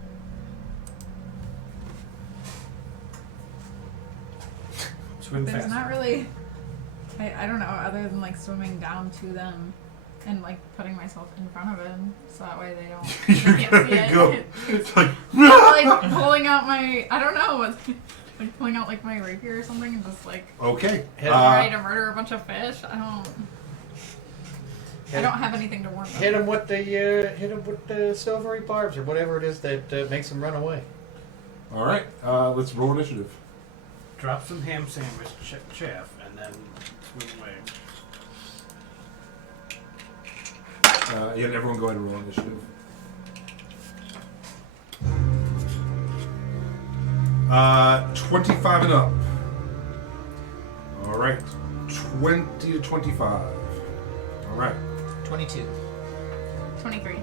Swim There's fast. not really. I don't know, other than like swimming down to them and like putting myself in front of them so that way they don't. They You're can't see gonna it. go. It's like. Like pulling out my. I don't know. Like pulling out like my rapier or something and just like. Okay. Hit ready to murder a bunch of fish. I don't have anything to warn them. Hit him with the silvery barbs or whatever it is that makes them run away. All right. Let's roll initiative. Drop some ham sandwich chaff and then swim away. Yeah, everyone go ahead and roll initiative. 25 and up. All right. 20 to 25. All right. 22. 23.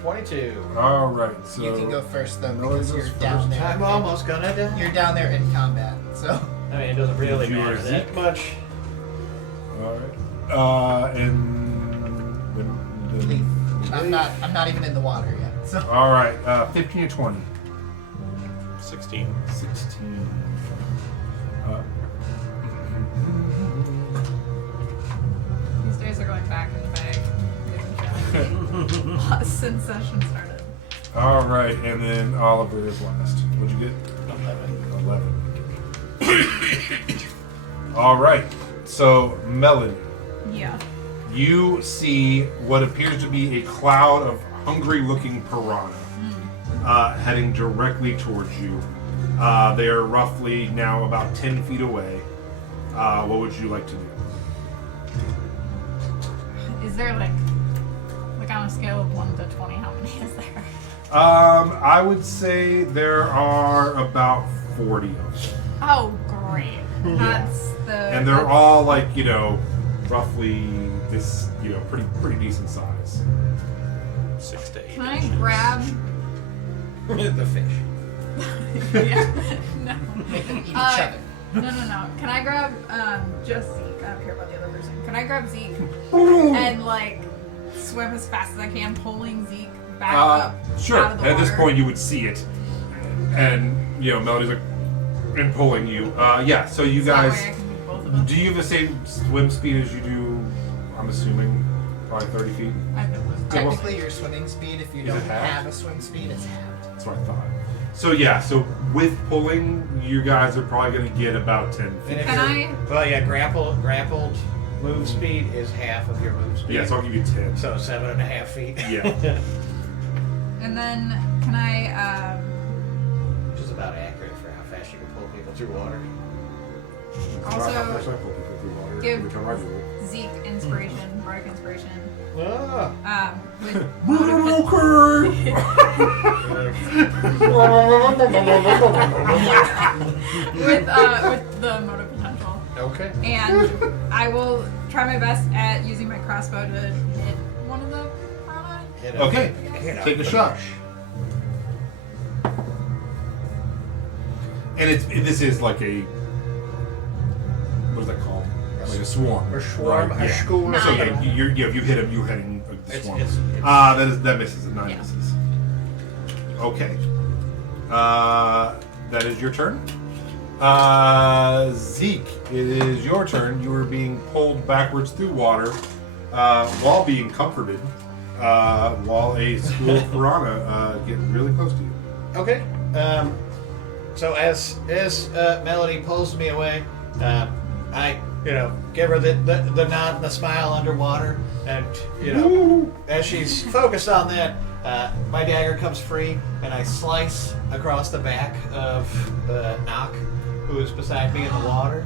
22. All right. So You can go first though No, because it you're goes down first. there. I'm almost gonna die. You're down there in combat, so. I mean, it doesn't really You matter are that Zeke. much. All right. And Leave. I'm not even in the water yet. So. all right. 15 to 20. 16. 16. These days are going back in the bag. Since session started. All right, and then Oliver is last. What'd you get? 11. All right. So, Melanie, Yeah. you see what appears to be a cloud of hungry-looking piranha heading directly towards you. They are roughly now about 10 feet away. What would you like to do? Is there like on a scale of 1 to 20, how many is there? I would say there are about 40 of them. Oh, great. That's the. And they're all like, roughly this, pretty decent size. 6 to 8 Can I inches. grab? The fish. Yeah. No. Make them eat each Uh, other. No. Can I grab just Zeke? I don't care about the other person. Can I grab Zeke and like swim as fast as I can, pulling Zeke back up Sure. out of the At this water? point, you would see it, and Melody's like, and pulling you. Yeah. So you So that guys, way I can do both of them. do you have the same swim speed as you do? I'm assuming probably 30 feet. I have no clue. Technically, your swimming speed, if you Is don't it halved? have a swim speed, is halved. That's what I thought. So yeah. So with pulling, you guys are probably going to get about 10 feet. And if Can you're- I? Well, yeah, grappled move speed is half of your move speed. Yeah. So I'll give you 10. So 7.5 feet. Yeah. And then can I? Which is about accurate for how fast you can pull people through water. That's about how Also, fast I pull people through water give- every time I do Zeke inspiration, bardic inspiration. Ah. With with the motive potential, Okay. and I will try my best at using my crossbow to hit one of the piranha. Hit it. Okay. Hit Take a shot. And this is like a, what is that called? Like a swarm. Or swarm, right? a Yeah. school. Nice. So like, if you hit him, you're hitting the It's- swarm. it's- That misses. A 9 Yeah. misses. Okay. That is your turn. Zeke, it is your turn. You are being pulled backwards through water while being comforted, while a school of piranha get really close to you. Okay. So as Melody pulls me away, I give her the nod and the smile underwater, and as she's focused on that, my dagger comes free, and I slice across the back of Nock, who is beside me in the water.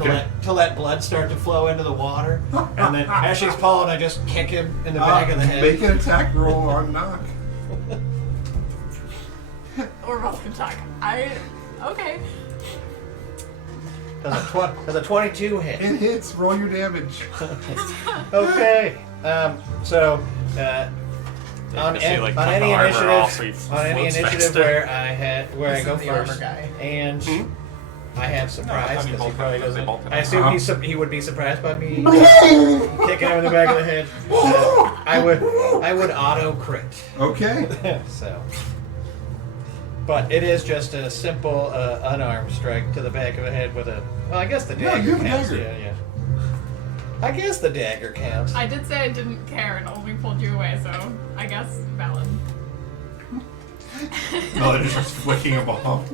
Okay. To let blood start to flow into the water, and then as she's pulling, I just kick him in the back of the head. Make an attack roll on knock. We're both gonna talk. Okay. Does a 22 hit? It hits. Roll your damage. Okay. So on, to see, like, any the armor also initiative, on any floats initiative faster. where I go Isn't the armor first, guy. and I have surprised No, I because he thought probably they doesn't. both have I assume Uh-huh. he would be surprised by me kicking him in the back of the head. I would auto crit. Okay. So, but it is just a simple unarmed strike to the back of the head with a. Well, I guess the Yeah, dagger you have a counts. dagger. Yeah. I guess the dagger counts. I did say I didn't care and only pulled you away, so I guess valid. No, they're just flicking a bomb.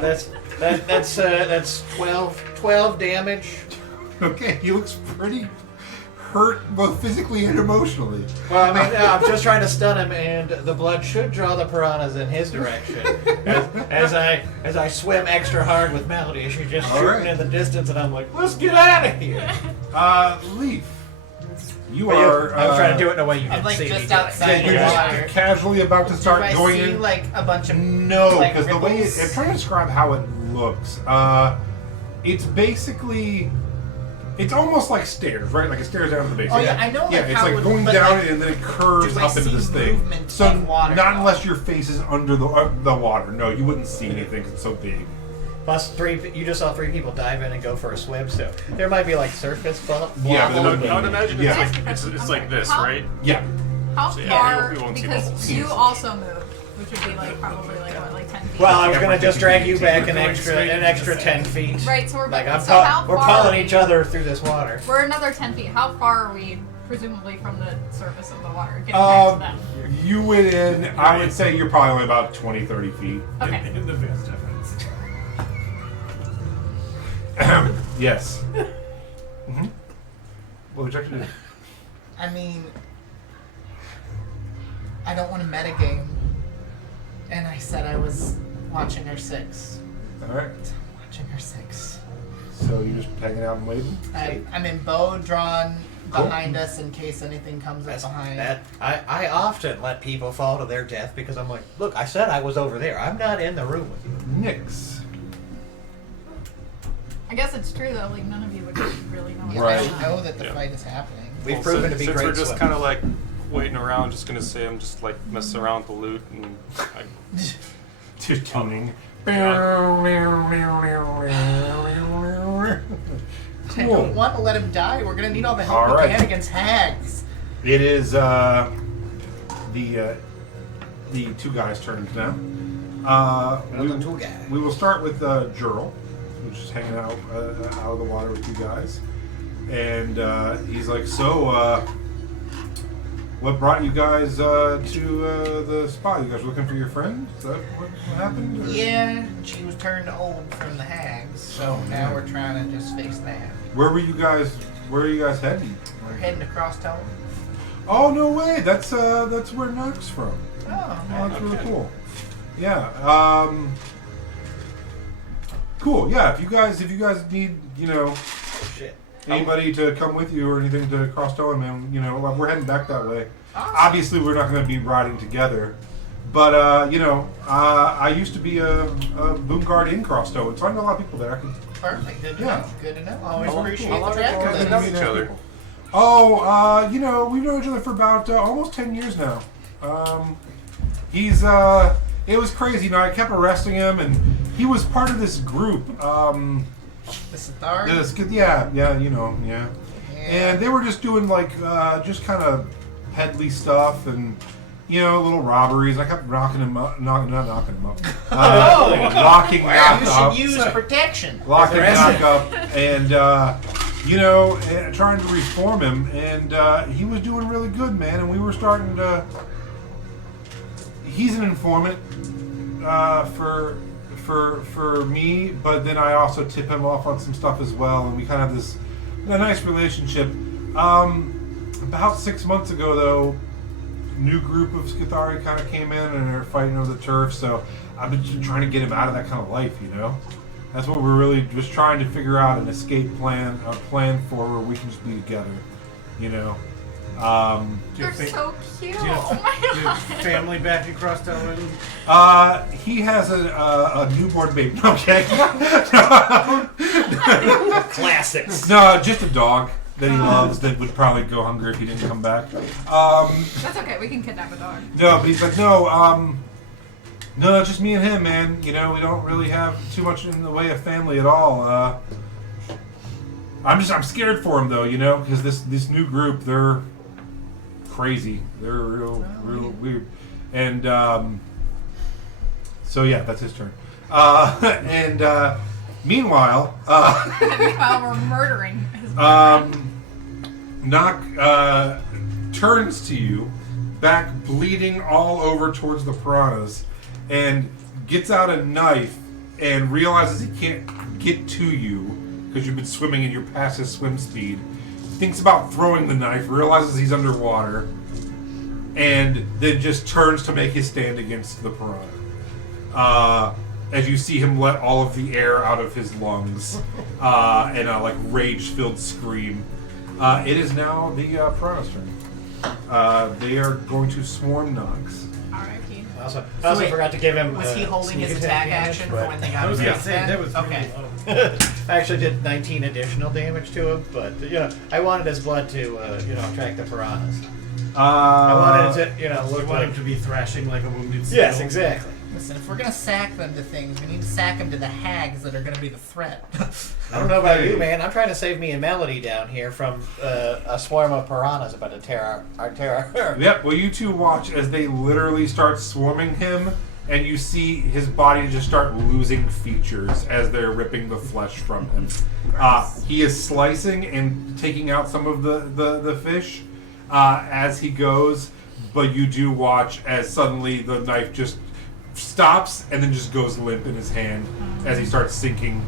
That's 12 damage. Okay, he looks pretty hurt both physically and emotionally. Well, I mean, I'm just trying to stun him, and the blood should draw the piranhas in his direction. As I swim extra hard with Melody, she's just All shooting right. in the distance, and I'm like, let's get out of here. Leaf, you But are. I'm trying to do it in a way you I'm didn't like see just me doing. outside You're the just water. casually about to Do start I going see in. like a bunch of No, like, because the way ripples? I'm trying to describe how it looks. It's basically, it's almost like stairs, right? Like it stairs down to the base. Oh, yeah, I know, Yeah, like, it's how like it would- going but, down like, and then it curves do I up into see this thing. movement So of water, not though? unless your face is under the water. No, you wouldn't see anything 'cause it's so big. Plus, you just saw 3 people dive in and go for a swim, so there might be like surface bump. Yeah, but I it would, would I would imagine Yeah. it's like this, How- right? Yeah. How So, yeah, far? we won't see Because bubbles. you also moved, which would be like probably like what, like 10 feet. Well, I was Yeah, gonna we're just taking drag you the back AT. an We're extra going straight 10 into feet. Right, so we're Like I'm, so how we're far pulling are each we? other through this water. We're another 10 feet. How far are we, presumably, from the surface of the water? Getting back to them. You went in, I would say you're probably only about 20, 30 feet. Okay. In the best efforts. Yes. What would you like to do? I mean, I don't want to metagame, and I said I was watching her 6. Alright. Watching her 6. So you're just hanging out and waiting? I'm in bow drawn Cool. behind us in case anything comes up behind. I often let people fall to their death because I'm like, look, I said I was over there. I'm not in the room with you. Nyx. I guess it's true though. Like none of you would really know. Yeah, Right. I don't know that the Yeah. fight is happening. We've proven to be since great we're just swimmers. kind of like waiting around, just gonna say I'm just like messing around with the loot and Just tuning. I don't want to let him die. We're gonna need all the help All we right. can against hags. It is the 2 guys' turns now. Another 2 guys. We will start with Jurl, who's just hanging out out of the water with you guys, and he's like, "So, what brought you guys to the spot? You guys were looking for your friend? Is that what happened? Or- Yeah, she was turned old from the hags, so now we're trying to just fix that. Where were you guys? Where are you guys heading? We're heading across town. Oh no way! That's where Knox from. Oh, Oh, that's really cool. Yeah. Cool. Yeah. If you guys need, Shit. anybody to come with you or anything to cross town, man, we're heading back that way. awesome. Obviously, we're not going to be riding together, but I used to be a boom guard in Crosstown, so I know a lot of people there. I can. Perfect. Good to Yeah. know. Good to know. Always Oh, appreciate cool. the How track long of have you this. known each other? Oh, we've known each other for about almost 10 years now. He's it was crazy. I kept arresting him, and he was part of this group. The Sithar? Yeah. Yeah. And they were just doing like just kind of peddly stuff and little robberies. I kept knocking him up, not knocking him up, locking knock You up, should use protection. locking Aggressive. knock up, and trying to reform him. And he was doing really good, man. And we were starting to. He's an informant for me, but then I also tip him off on some stuff as well, and we kind of have this a nice relationship. About 6 months ago, though, new group of Skithari kind of came in and they're fighting over the turf. So I've been just trying to get him out of that kind of life, That's what we're really just trying to figure out an escape plan, a plan for where we can just be together, You're so cute. Do you have, Oh my do you have god. family back across town? He has a newborn baby. Okay. Classics. No, just a dog that he loves that would probably go hungry if he didn't come back. That's okay. We can kidnap a dog. No, but he's like, no, No, just me and him, man. You know, we don't really have too much in the way of family at all. I'm scared for him though, you know, because this new group, they're crazy. They're real weird. And so yeah, that's his turn. Meanwhile, Meanwhile, we're murdering his boyfriend. Nock turns to you, back bleeding all over towards the piranhas, and gets out a knife and realizes he can't get to you because you've been swimming and you're past his swim speed. Thinks about throwing the knife, realizes he's underwater, and then just turns to make his stand against the piranha. As you see him let all of the air out of his lungs in a rage-filled scream. It is now the piranha's turn. They are going to swarm Nox. R.I.P. I also wait, forgot to give him. Was he holding his sneak attack damage, action but- for when they got I was his gonna face say then? that was Okay. really low. I actually did 19 additional damage to him, but I wanted his blood to attract the piranhas. I wanted it to You look want like. him to be thrashing like a wounded seal. Yes, exactly. Listen, if we're gonna sack them to things, we need to sack them to the hags that are gonna be the threat. I don't know about Okay. you, man. I'm trying to save me and Melody down here from a swarm of piranhas about to tear our. Yep, well, you two watch as they literally start swarming him, and you see his body just start losing features as they're ripping the flesh from him. He is slicing and taking out some of the fish as he goes, but you do watch as suddenly the knife just stops and then just goes limp in his hand as he starts sinking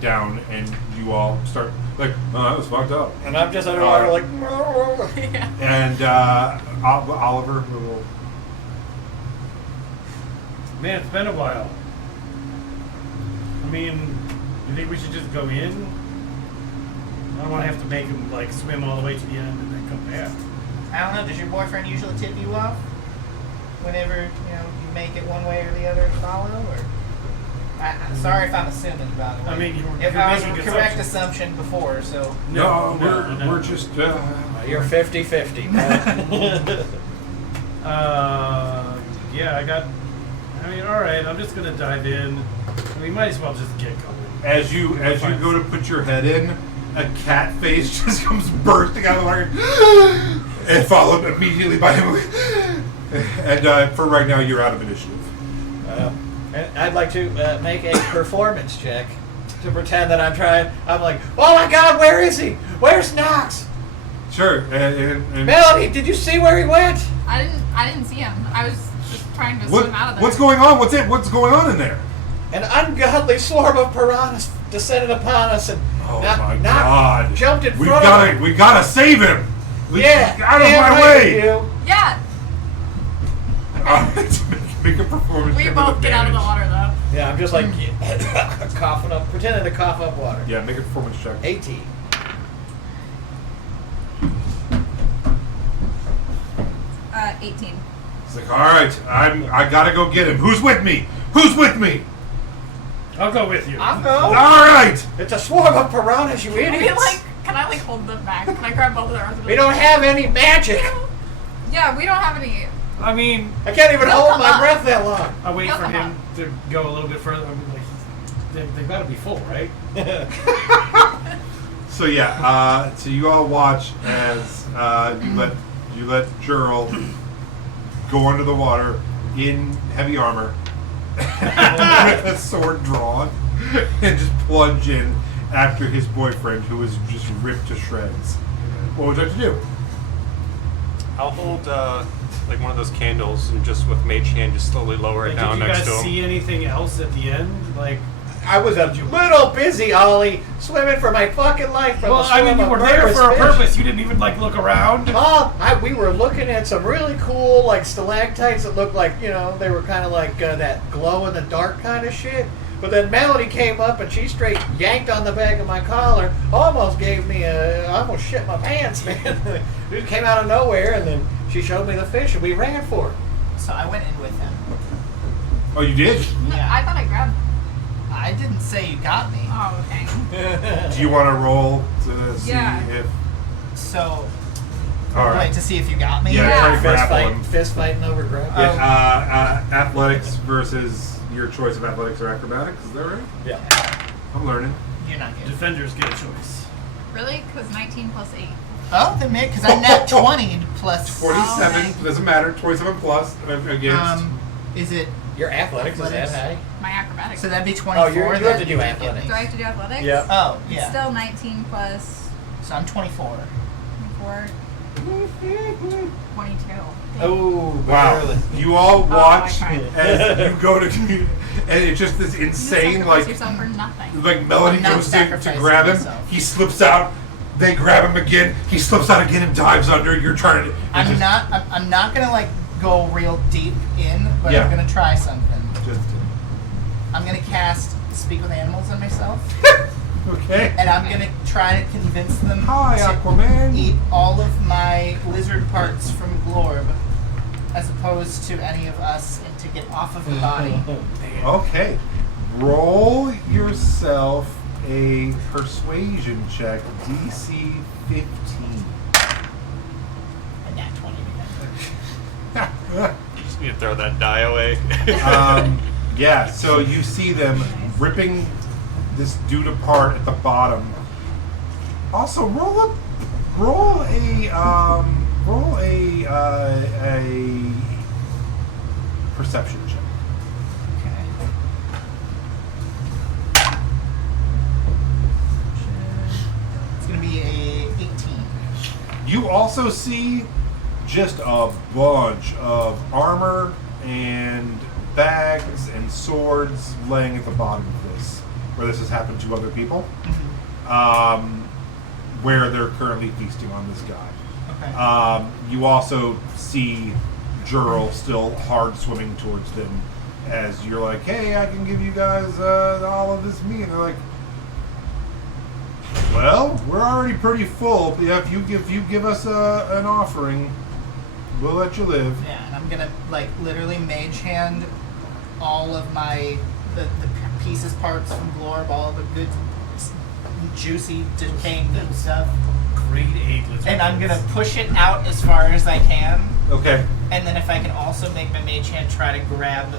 down, and you all start like, oh, that was fucked up. And I'm just underwater like. Yeah. And Oliver will. Man, it's been a while. I mean, you think we should just go in? I don't want to have to make him swim all the way to the end and then come back. I don't know. Does your boyfriend usually tip you off whenever you make it one way or the other to follow? Or I'm sorry if I'm assuming, by the way. I mean, if you're I was making a correct assumptions. assumption before, so No, no. we're just. You're 50-50. man. Yeah, I mean, all right. I'm just gonna dive in. We might as well just get going. As you go to put your head in, a cat face just comes bursting out of the water, and followed immediately by him. And for right now, you're out of initiative. And I'd like to make a performance check to pretend that I'm trying. I'm like, oh my God, where is he? Where's Nox? Sure. And Melody, did you see where he went? I didn't see him. I was just trying to swim out of there. what's going on? What's going on in there? An ungodly swarm of piranhas descended upon us and Oh Nox my God! jumped in We front of him. we gotta save him. Yeah, out of damn my right way. we do. Yeah. Make a performance. We check both with get out of the advantage. water though. Yeah, I'm just like coughing up, pretending to cough up water. Yeah, make a performance check. 18. Uh, 18. He's like, all right, I gotta go get him. Who's with me? Who's with me? I'll go with you. I'll go. All right. It's a swarm of piranhas, you Can we idiots. can I hold them back? Can I grab both of their arms? We don't have any magic. Yeah, we don't have any. I mean, I can't even They'll hold come my up. breath that long. I wait He'll for come him to go a little bit further. I mean, they've got to be full, right? So yeah, so you all watch as you let Jurl go under the water in heavy armor with a sword drawn and just plunge in after his boyfriend, who is just ripped to shreds. What would you like to do? I'll hold one of those candles and just with mage hand just slowly lower it Did down you next guys to him. see anything else at the end? I was a little busy, Ollie, swimming for my fucking life. From Well, a I mean, swarm you of were there murderous for a fish. purpose. You didn't even look around. Oh, we were looking at some really cool stalactites that looked like they were kind of like that glow in the dark kind of shit. But then Melody came up and she straight yanked on the back of my collar, almost gave me I almost shit my pants, man. It came out of nowhere, and then she showed me the fish, and we ran for it. so I went in with him. Oh, you did? No, Yeah. I thought I grabbed. I didn't say you got me. Oh, okay. Do you want to roll to see Yeah. if? So All right. Wait to see if you got me. Yeah, try to Fist, grapple him. fist fighting over grapple. Yeah, athletics versus your choice of athletics or acrobatics. Is that right? Yeah. I'm learning. You're not good. Defenders get a choice. Really? Because 19 plus 8. Oh, then maybe because I'm net 20 plus 47 okay. doesn't matter. 27 plus against. Is it? Your athletics is that high? My acrobatics. So that'd be 24. you have then to do you can get athletics. me. Do I have to do athletics? Yeah. Oh, It's yeah. still 19 plus So I'm 24. 4. 22. Oh, Wow. barely. You all watch I tried. as you go to, and it's just this You insane, sacrifice like yourself for nothing. Melody I'm not goes to sacrificing grab him. myself. He slips out. They grab him again. He slips out again and dives under. You're trying to. I'm not gonna like go real deep in, but Yeah. I'm gonna try something. Just, I'm gonna cast Speak with Animals on myself, okay. and I'm gonna try to convince them Hi, to Aquaman. eat all of my lizard parts from Glorb, as opposed to any of us, and to get off of the body. Okay. Roll yourself a persuasion check, DC 15. And that 20 again. You just need to throw that die away. Yeah, so you see them ripping this dude apart at the bottom. Also, roll a perception check. Okay. It's gonna be a 18. You also see just a bunch of armor and bags and swords laying at the bottom of this, where this has happened to other people, where they're currently feasting on this guy. Okay. You also see Jurl still hard swimming towards them as you're like, hey, I can give you guys all of this meat. And they're like, well, we're already pretty full. Yeah, if you give us an offering, we'll let you live. Yeah, and I'm gonna like literally mage hand all of the pieces, parts from Glorb, all the good, juicy, decaying good stuff, Grade 8 lizard. and I'm gonna push it out as far as I can. Okay. And then if I can also make my mage hand try to grab.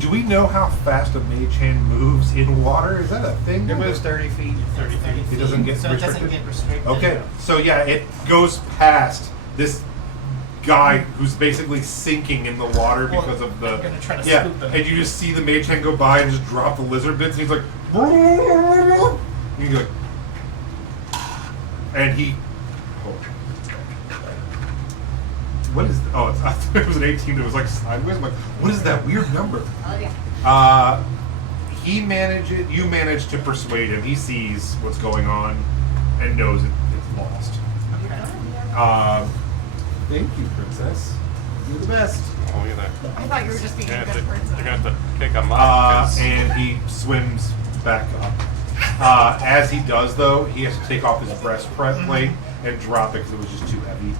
Do we know how fast a mage hand moves in water? Is that a thing? It moves 30 feet. 30 feet. It doesn't get so it doesn't restricted? get restricted. Okay, so yeah, it goes past this guy who's basically sinking in the water Well, because of the. I'm gonna try to yeah, scoop him. and you just see the mage hand go by and just drop the lizard bits, and he's like, and you're like, and he. Oh. What is? Oh, I thought it was an 18. It was like sideways. I'm like, what is that weird number? Oh, yeah. You manage to persuade him. He sees what's going on and knows it's lost. Thank you, princess. You're the best. Oh, look at that. I thought you were just being They're a gonna good have to, person. they're gonna have to kick him off. 'cause- And he swims back up. As he does, though, he has to take off his breastplate and drop it because it was just too heavy.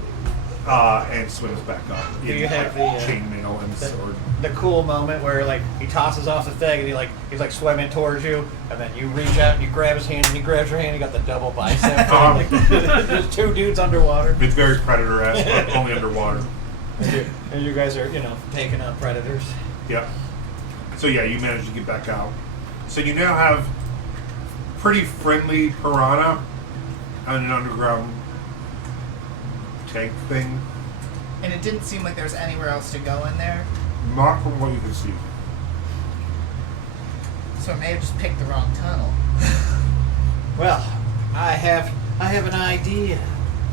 And swims back up. Do you in, have like, the, chainmail and sword? The cool moment where like he tosses off the thing and he's like swimming towards you, and then you reach out and you grab his hand and he grabs your hand. You got the double bicep. Like, there's two dudes underwater, It's very predator-esque, but only underwater. and you guys are taking out predators. Yep. So yeah, you managed to get back out. So you now have pretty friendly piranha on an underground tank thing. And it didn't seem like there was anywhere else to go in there, Not from what you can see. so I may have just picked the wrong tunnel. Well, I have an idea,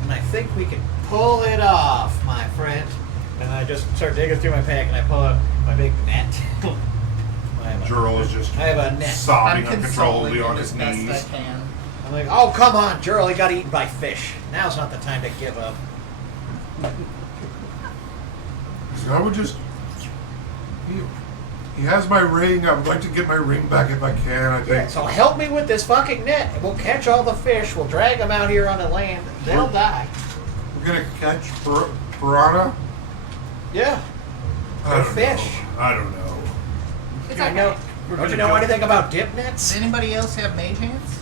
and I think we can pull it off, my friend. And I just start digging through my pack and I pull out my big net. Jurl is just I have a net. sobbing I'm consoling uncontrollably him on as his best knees. I can. I'm like, oh, come on, Jurl, he got eaten by fish. Now's not the time to give up. I would just. He has my ring. I would like to get my ring back if I can. I think. So help me with this fucking net. We'll catch all the fish. We'll drag them out here on the land. They'll die. We're gonna catch piranha. Yeah. I They're don't fish. know. I don't know. It's You okay. know, don't you know anything about dip nets? Does anybody else have mage hands?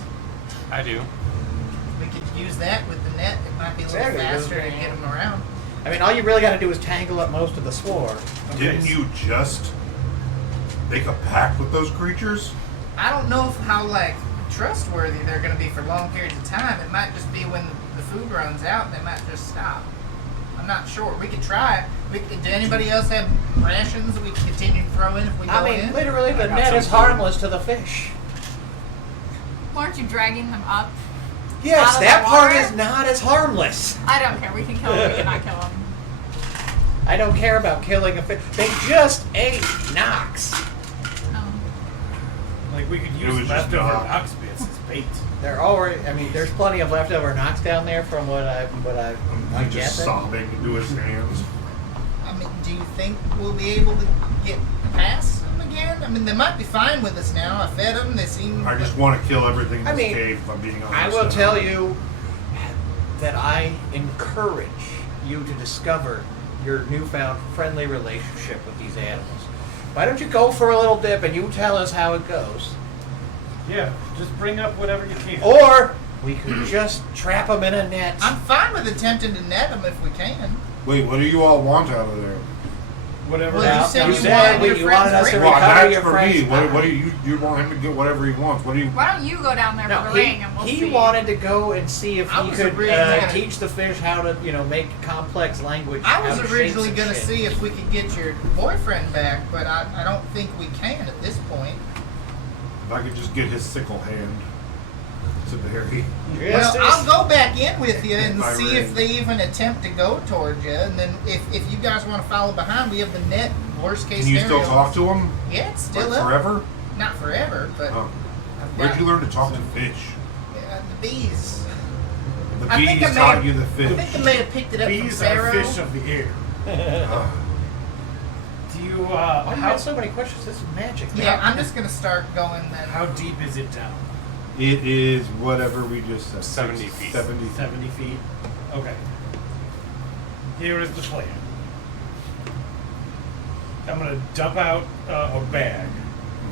I do. We could use that with the net. It might be a little Exactly. faster to get them around. I mean, all you really got to do is tangle up most of the swarm. Didn't you just make a pact with those creatures? I don't know how like trustworthy they're going to be for long periods of time. It might just be when the food runs out, they might just stop. I'm not sure. We could try. Do anybody else have rations that we can continue to throw in if we go I mean, in? literally, the I got net some is food. harmless to the fish. Aren't you dragging them up? Yes, Out of that the part water? is not as harmless. I don't care. We can kill them. We cannot kill them. I don't care about killing a fish. They just ate Nox. Like we could It use was just leftover not. ox bits as bait. They're already. I mean, there's plenty of leftover Nox down there from what I I'm just guessing. sobbing into his hands. I mean, do you think we'll be able to get past them again? I mean, they might be fine with us now. I fed them. They seem. I just want to kill everything in I this mean, cave, if I'm being honest. I will tell you that I encourage you to discover your newfound friendly relationship with these animals. Why don't you go for a little dip and you tell us how it goes? Yeah, just bring up whatever you can. Or we could just trap them in a net. I'm fine with attempting to net them if we can. Wait, what do you all want out of there? Whatever. Well, you else. said you you said wanted your you wanted us friends to to Well, recover that's your for friend's me. What body. do you want him to get whatever he wants? What do you? Why don't you go down there No, for the ring and we'll he see? wanted to go and see if I he was could originally- teach the fish how to, make complex language. I was out of originally shapes going and to shit. see if we could get your boyfriend back, but I don't think we can at this point. If I could just get his sickle hand to Barry. Yes, Well, I'll go back in with you and My see ring. if they even attempt to go towards you. And then if you guys want to follow behind, we have the net. Worst case Can you scenario. still talk to him? Yeah, it's still Like up. forever? Not forever, but Oh. I've Where'd got- you learn to talk to fish? The bees. The I think bees I taught may- you the I fish. think I may have picked it up Bees from are Pharaoh. fish of the air. Ugh. Do you? Why do you How have so many questions? This is magic. Yeah, I'm just gonna start going then. how deep is it down? It is whatever we just said. 70 feet. 70 feet. 70 feet. Okay. Here is the plan. I'm going to dump out a bag.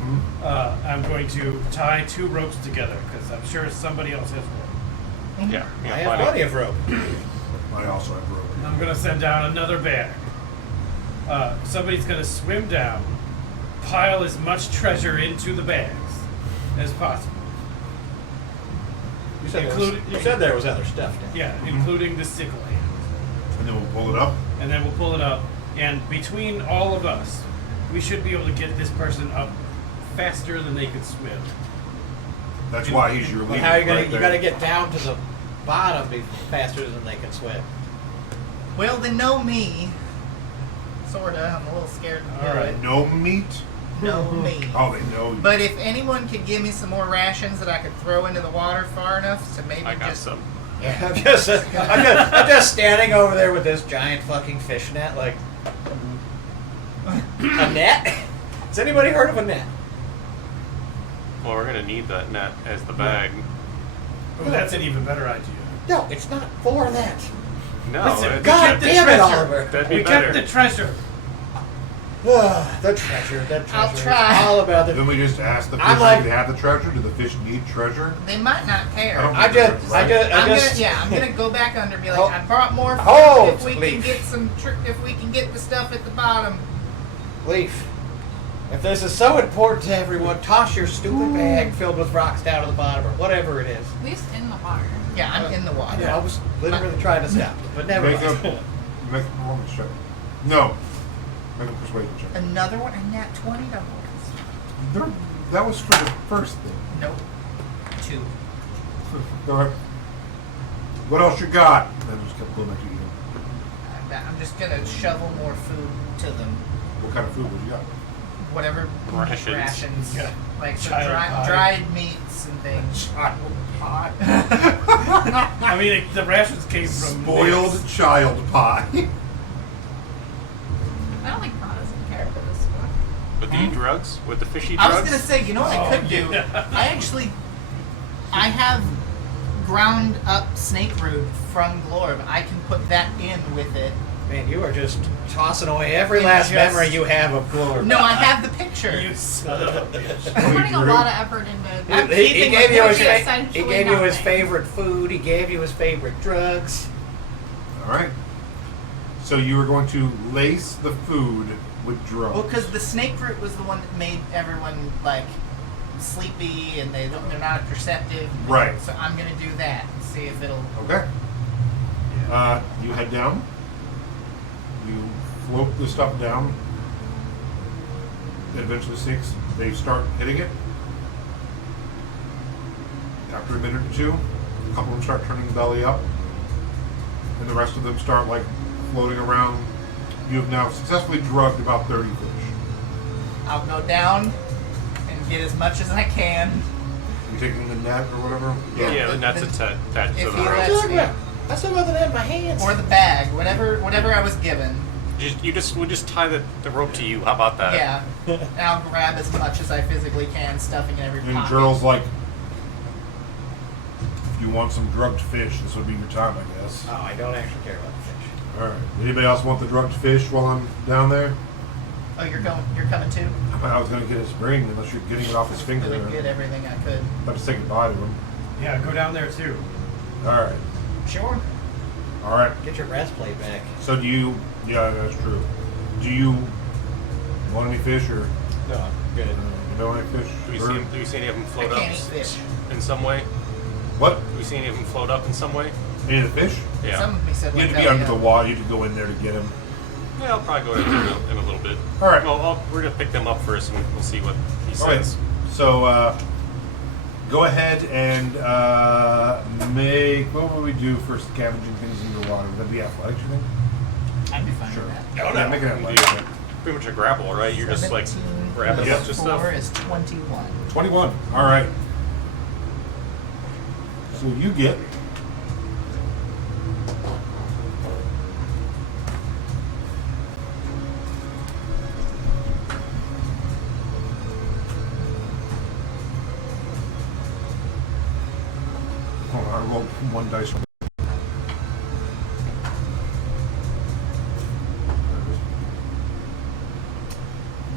Mhm. I'm going to tie 2 ropes together because I'm sure somebody else has rope. Yeah, I yeah, have plenty. plenty of rope. I also have rope. I'm going to send down another bag. Somebody's going to swim down, pile as much treasure into the bags as possible. You said, Including- you said there was other stuff down. Yeah, including the sickle hand. And then we'll pull it up. And then we'll pull it up. And between all of us, we should be able to get this person up faster than they could swim. That's why he's your But leader. how are you gonna? right You there. got to get down to the bottom faster than they can swim. Well, they know me. Sorta. I'm a little scared to do All right. it. No meat? Know me. Oh, they know you. But if anyone could give me some more rations that I could throw into the water far enough to maybe I got just some. I'm just standing over there with this giant fucking fish net, like a net. Has anybody heard of a net? Well, we're gonna need that net as the bag. Oh, that's an even better idea. No, it's not for that. No, Listen, it's- God kept the damn it, treasure. Oliver. that'd be We better. kept the treasure. The treasure. I'll Is try. all about the. Then we just ask the fish I'm if like- they have the treasure. Do the fish need treasure? they might not care. I don't I just, I'm gonna go back under and be like, Hold- I brought more food Hold, if we can Leaf. get some if we can get the stuff at the bottom. Leaf. If this is so important to everyone, toss your stupid bag filled with rocks down to the bottom or whatever it is. At least in the water. Yeah, I'm in the I water. know, I was literally trying to stop it, but never Make mind. make a performance check. No. Make a persuasion check. Another one, and that $20. That was for the first thing. Nope. 2. Alright. What else you got? I just kept going back to you. I'm just gonna shovel more food to them. What kind of food would you got? Whatever Rations. rations. Yeah. Like some Child pie. dried meats and things. I mean, the rations came from Spoiled Nick's. child pie. I don't think Prada's in character this book. With the drugs? With the fishy I drugs? was gonna say, you know what I Oh, could do? yeah. I have ground up snake root from Glorb. I can put that in with it. Man, you are just tossing away every It's last just- memory you have of Glory. No, I have the picture. You son of a bitch. We're putting a Drew? lot of effort into I'm He keeping gave you his with fa- essentially he gave you his nothing. favorite food. He gave you his favorite drugs. Alright. So you were going to lace the food with drugs. Well, because the snake fruit was the one that made everyone like sleepy and they're not perceptive. Right. So I'm gonna do that and see if it'll. Okay. You head down. You float the stuff down. It eventually sinks. They start hitting it. After a minute or two, a couple of them start turning the belly up, and the rest of them start like floating around. You have now successfully drugged about 30 fish. I'll go down and get as much as I can. You taking the net or whatever? Yeah, the net's attached to If the he rope. lets me, I still got that in my hands. or the bag, whatever I was given. We'll just tie the rope to you. How about that? Yeah, and I'll grab as much as I physically can, stuffing in every And pocket. Gerald's like, if you want some drugged fish, this would be your time, I guess. Oh, I don't actually care about the fish. All right. Anybody else want the drugged fish while I'm down there? Oh, you're coming too. I was going to get his ring, unless you're getting it off his finger. Gonna get everything I could. About to say goodbye to him. Yeah, go down there too. All right. Sure. All right. Get your breastplate back. So do you? Yeah, that's true. Do you want any fish or No, I'm good. you know any fish? Do we see any of them float I up can't eat fish. in some way? What? Do we see any of them float up in some way? Any of the fish? Yeah. Some of me said You like have to be that, under yeah. the water. You have to go in there to get him. Yeah, I'll probably go in a little bit. All right. Well, we're gonna pick them up first, and we'll see what he All right. says. So go ahead and make. What would we do for scavenging things in the water? Would that be athletics, you think? I'd be fine Sure. with that. Yeah, make it athletics. Yeah. Pretty much a grapple, right? You're just like 17 grabbing a Yeah. bunch of plus stuff. 4 is 21. 21. All right. So you get. Hold on, I rolled one dice.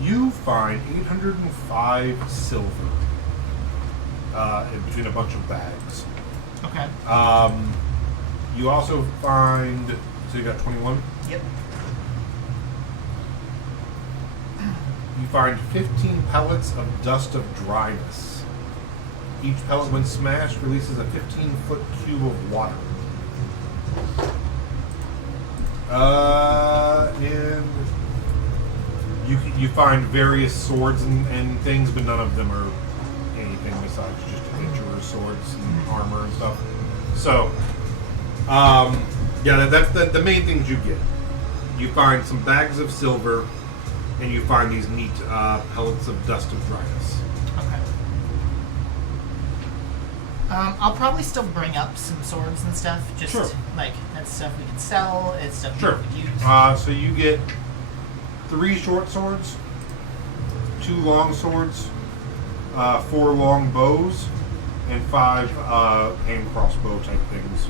You find 805 silver in between a bunch of bags. Okay. You also find, so you got 21? Yep. You find 15 pellets of dust of dryness. Each pellet, when smashed, releases a 15-foot cube of water. And you find various swords and things, but none of them are anything besides just adventurers' swords and armor and stuff. So, yeah, that's the main things you get. You find some bags of silver, and you find these neat pellets of dust of dryness. Okay. I'll probably still bring up some swords and stuff. Just Sure. like that's stuff we can sell. It's stuff Sure. we could use. So you get 3 short swords, 2 long swords, 4 long bows, and 5 hand crossbow type things.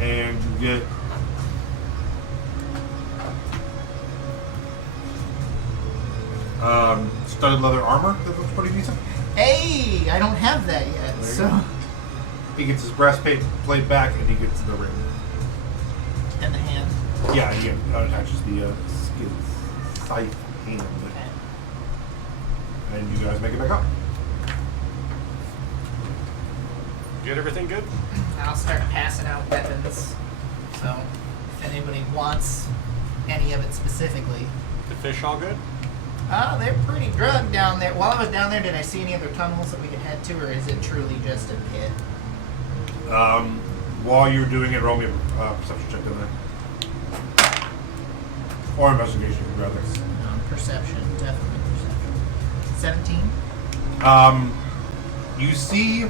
And you get studded leather armor that looks pretty decent. Hey, I don't have that yet. There you So go. He gets his breastplate plate back, and he gets the ring. and the hand. Yeah, he attaches the scythe hand. Okay. And you guys make it back up. You get everything good? I'll start passing out weapons. So if anybody wants any of it specifically. The fish all good? They're pretty drugged down there. While I was down there, did I see any other tunnels that we could head to, or is it truly just a pit? While you're doing it, roll me a perception check down there. Or investigation, rather. Perception, definitely perception. 17. You see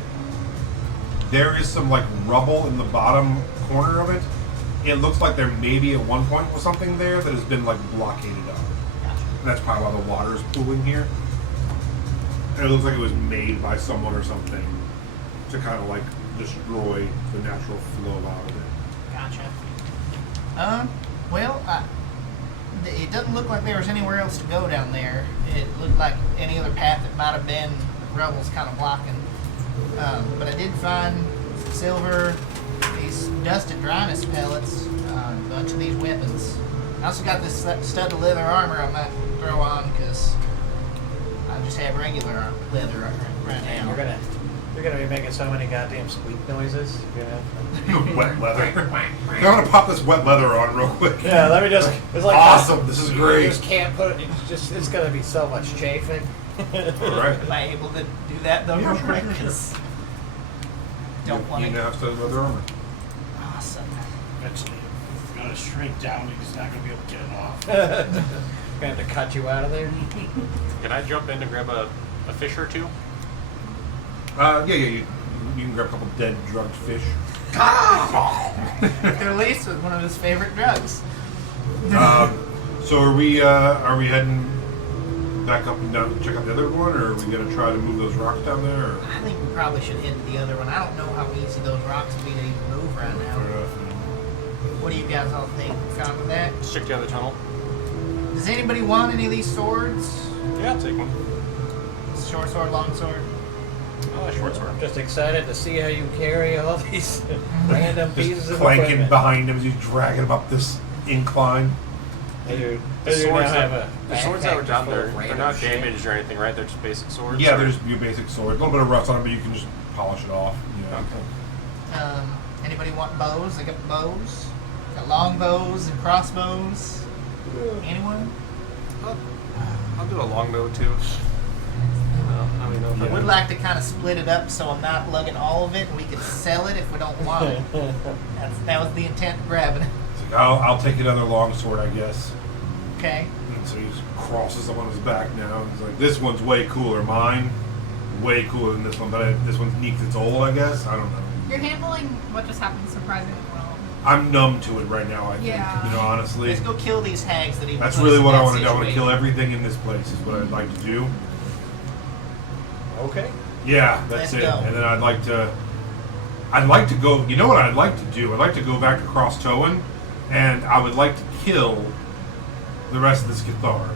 there is some like rubble in the bottom corner of it. It looks like there maybe at one point was something there that has been like blockaded up. Gotcha. And that's probably why the water is pooling here. And it looks like it was made by someone or something to kind of like destroy the natural flow out of it. Gotcha. Well, it doesn't look like there was anywhere else to go down there. It looked like any other path that might have been, the rubble's kind of blocking. But I did find some silver, these dusted dryness pellets on a bunch of these weapons. I also got this stud of leather armor I might throw on because I just have regular leather right And now. you're gonna be making so many goddamn squeak noises. Wet leather. I'm gonna pop this wet leather on real quick. Yeah, let me just. It's like Awesome. This is You great. just can't put it. It's gonna be so much chafing. All right. Am I able to do that though Yeah, real sure, quick? sure, sure. 'Cause don't want You to. now have studded leather armor. Awesome. Eventually, it's gonna shrink down and he's not gonna be able to get it off. Gonna have to cut you out of there. Can I jump in to grab a fish or two? Yeah. You can grab a couple dead, drugged fish. They're laced with one of his favorite drugs. So are we heading back up and down to check out the other one, or are we gonna try to move those rocks down there? Or? I think we probably should head to the other one. I don't know how easy those rocks would be to even move right now. What do you guys all think? Fine with that? Stick down the tunnel. Does anybody want any of these swords? Yeah, I'll take one. Short sword, long sword? Oh, short sword. I'm just excited to see how you carry all these random pieces Just of clanking equipment. behind him as he's dragging him up this incline. You The now swords, have that, a the swords that were backpack down full there, of they're random not shit. damaged or anything, right? They're just basic swords. Yeah, or- there's your basic sword. A little bit of rust on it, but you can just polish it off. You know. Anybody want bows? I got bows. Got long bows and crossbows. Anyone? I'll do a longbow too. I don't know if I I would like to kind of split it up so I'm not lugging all of it and we can sell it if we don't want it. That was the intent of grabbing it. It's like, I'll take another long sword, I guess. Okay. And so he just crosses them on his back now. And he's like, this one's way cooler. Mine, way cooler than this one. But this one's neat 'cause it's old, I guess. I don't know. You're handling what just happened surprisingly well. I'm numb to it right now, I think. Yeah. You know, honestly. Let's go kill these hags that even That's put really us in what I that want to do. I want to situation. kill everything in this place is what I'd like to do. Okay. Yeah, that's Let's it. go. And then I'd like to go, you know what I'd like to do? I'd like to go back to Cross Towen, and I would like to kill the rest of this Cathar.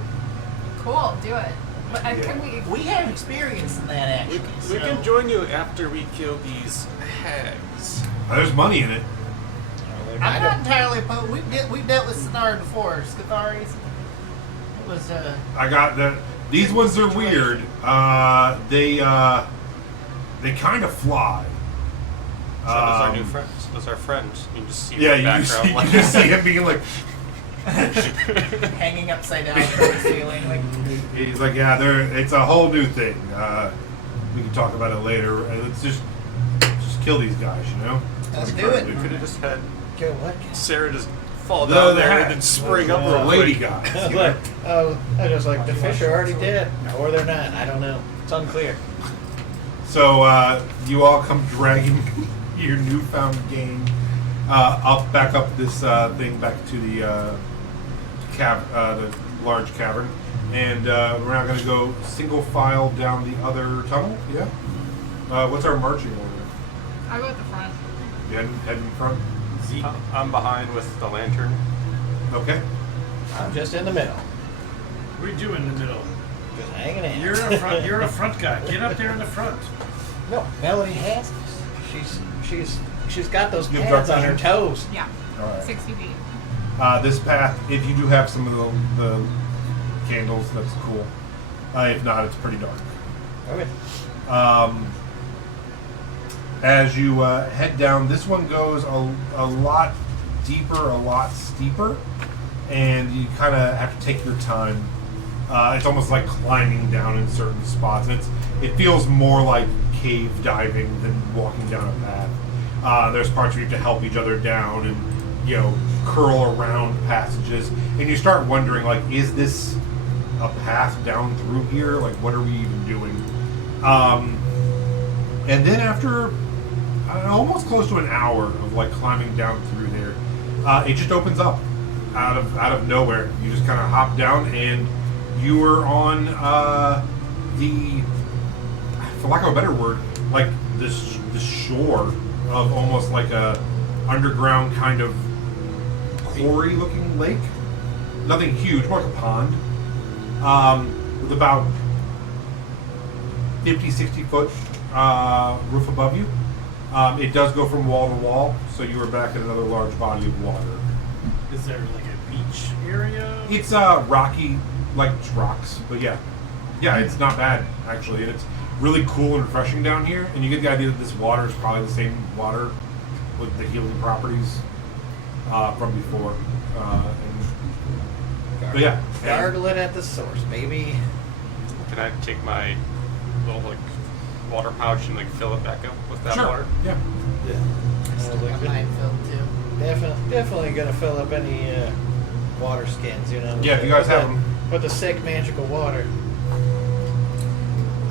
Cool, do it. But Yeah. can we? We have experience in that We, actually. we can join you after we kill these hags. There's money in it. I'm not entirely opposed. We've dealt with Scathar before. Scatharis. It was I got that. These ones are weird. They kind of fly. So those are new friends. Those are friends. You can just see Yeah, in the you just, background. you just see him being like, hanging upside down from the ceiling. Like, he's like, yeah, it's a whole new thing. We can talk about it later. Let's just kill these guys, you know? let's do it. We could have just had Kill what? Sarah just fall The down there hat. and then spring up The real lady quick. guys. you Look, know? I just like the fish are already dead, or they're not. I don't know. It's unclear. So you all come dragging your newfound game back up this thing back to the the large cavern, and we're now going to go single file down the other tunnel. Yeah. What's our marching order? I'll go at the front. You heading in front? Zeke. I'm behind with the lantern. Okay. I'm just in the middle, What are you doing in the middle? just hanging in. You're a front. You're a front guy. Get up there in the front. No, Melody has this. She's got those You have pads dark on her vision? toes. Yeah. All right. 60 feet. This path, if you do have some of the candles, that's cool. If not, it's pretty dark. Okay. As you head down, this one goes a lot deeper, a lot steeper, and you kind of have to take your time. It's almost like climbing down in certain spots. It feels more like cave diving than walking down a path. There's parts where you have to help each other down and curl around passages, and you start wondering, like, is this a path down through here? Like, what are we even doing? And then after almost close to an hour of like climbing down through there, it just opens up out of nowhere. You just kind of hop down, and you are on the, for lack of a better word, like this shore of almost like a underground kind of quarry looking lake. Nothing huge, more like a pond, with about 50, 60 foot roof above you. It does go from wall to wall, so you are back in another large body of water. Is there like a beach area? It's rocky, like rocks, but yeah, it's not bad actually, and it's really cool and refreshing down here. And you get the idea that this water is probably the same water with the healing properties from before. But yeah, Gargle it at the source, baby. Can I take my little like water pouch and like fill it back up with that sure. water? Yeah. Yeah. Still got mine filled too. Definitely gonna fill up any water skins, you know. Yeah, if you guys have them. With the sick magical water.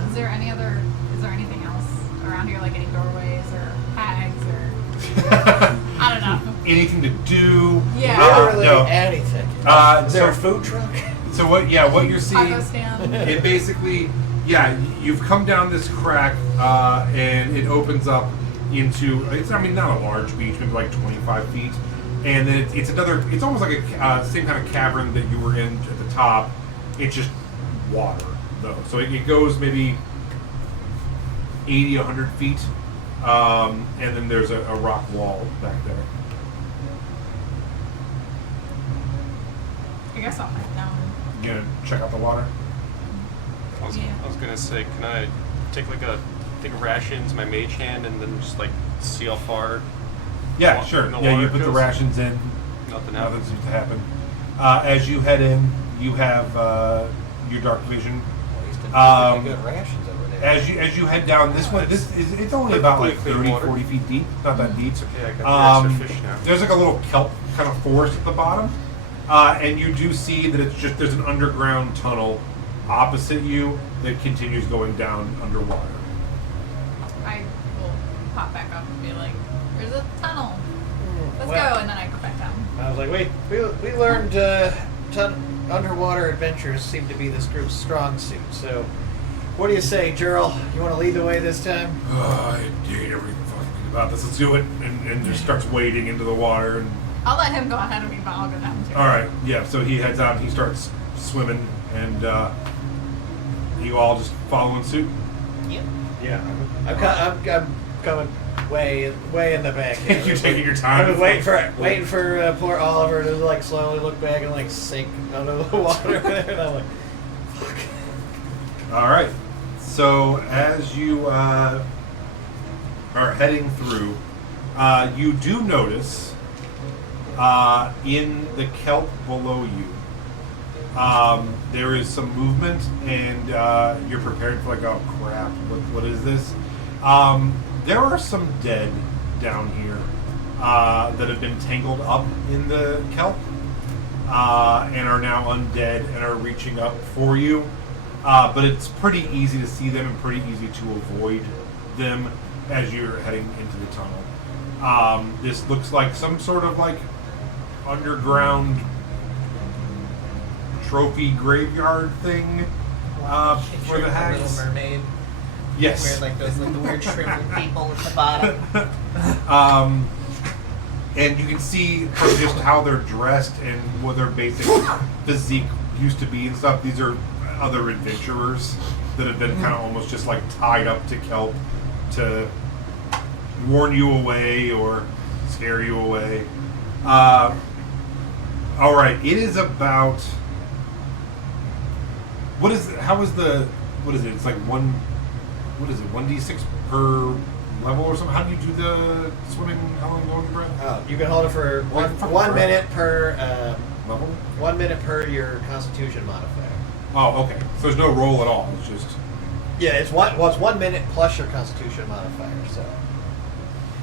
Is there anything else around here, like any doorways or hags or I don't know. Anything to do? Yeah. Literally no. anything. Is there a food truck? So what you're seeing, Taco stand. it basically, you've come down this crack, and it opens up into, not a large beach, maybe like 25 feet, and then it's almost like a same kind of cavern that you were in at the top. It's just water, though. So it goes maybe 80, 100 feet, and then there's a rock wall back there. I guess I'll head down. You gonna check out the water? I was gonna say, can I take a rations, my mage hand, and then just like see how far? Yeah, wa- sure. the Yeah, you water put the goes? rations in. Nothing Nothing happens. seems to happen. As you head in, you have your dark vision. Well, he's done Um, pretty good rations over there. As you head down this one, it's only about like 30, 40 feet deep. Not that deep. It's okay, I got the extra fish now. There's like a little kelp kind of forest at the bottom, and you do see that there's an underground tunnel opposite you that continues going down underwater. I will pop back up and be like, "There's a tunnel. Let's Well, go," and then I go back down. I was like, wait, we learned underwater adventures seem to be this group's strong suit. So, what do you say, Gerald? You want to lead the way this time? I hate everything fucking about this. Let's do it. And just starts wading into the water. And I'll let him go ahead of me, but I'll go down too. all right, yeah. So he heads out and he starts swimming, and you all just follow in suit. Yep. Yeah. I'm coming way in the back. here. You're taking your time. I was waiting for poor Oliver to like slowly look back and like sink under the water there, and I'm like, fuck. All right. So as you are heading through, you do notice in the kelp below you, there is some movement, and you're prepared for like, oh crap, what is this? There are some dead down here that have been tangled up in the kelp and are now undead and are reaching up for you. But it's pretty easy to see them and pretty easy to avoid them as you're heading into the tunnel. This looks like some sort of like underground trophy graveyard thing for the Little hags. Mermaid. Yes. Where like those like the weird shriveled people at the bottom. And you can see from just how they're dressed and what their basic physique used to be and stuff. These are other adventurers that have been kind of almost just like tied up to kelp to warn you away or scare you away. All right, it is about. What is it? It's like one. What is it? 1d6 per level or something? How do you do the swimming? How long going breath? Oh, you can hold it for Like, one minute per Level? 1 minute per your Constitution modifier. Oh, okay. So there's no roll at all. It's just. Yeah, it's 1 minute plus your Constitution modifier.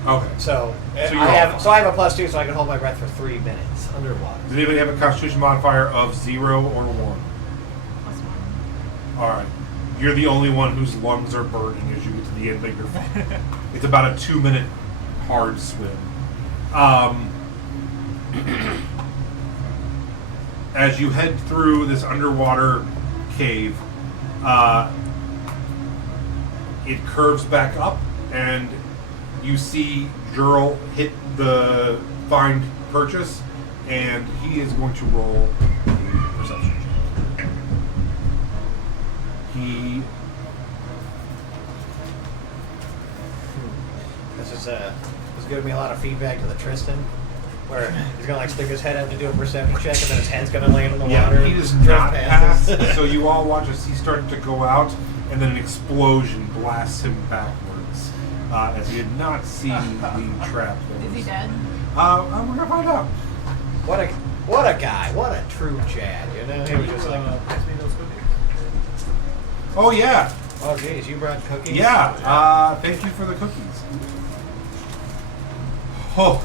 Okay. So you're I have all- I have a +2, so I can hold my breath for 3 minutes underwater. Does anybody have a Constitution modifier of 0 or 1? +1. All right. You're the only one whose lungs are burning as you get to the end of your. It's about a 2-minute hard swim. As you head through this underwater cave, it curves back up, and you see Jurl hit the find purchase, and he is going to roll a perception check. He This is giving me a lot of feedback to the Tristan, where he's gonna like stick his head out to do a perception check, and then his head's gonna land on the water. He does drift not past pass. us. So you all watch as he started to go out, and then an explosion blasts him backwards, as he had not seen the trap. Is he dead? We're gonna find out. What a guy! What a true Chad! You know, he was just like, pass me those cookies. Oh yeah, oh geez, you brought cookies. yeah. Thank you for the cookies. Oh,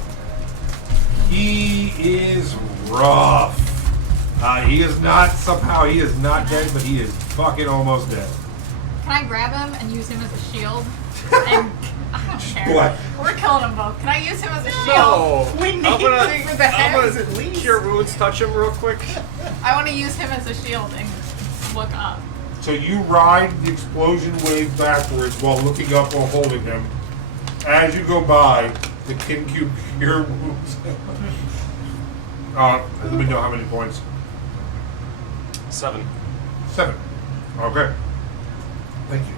he is rough. He is not dead, but he is fucking almost dead. Can I grab him and use him as a shield? And I don't care. What? We're killing them both. Can I use him as a shield? Oh, We need I'm gonna, him for the heads at I'm gonna least. cure wounds, touch him real quick. I want to use him as a shield and look up. So you ride the explosion wave backwards while looking up while holding him. As you go by, the Kinku cure wounds. Let me know how many points. 7. 7. Okay. Thank you.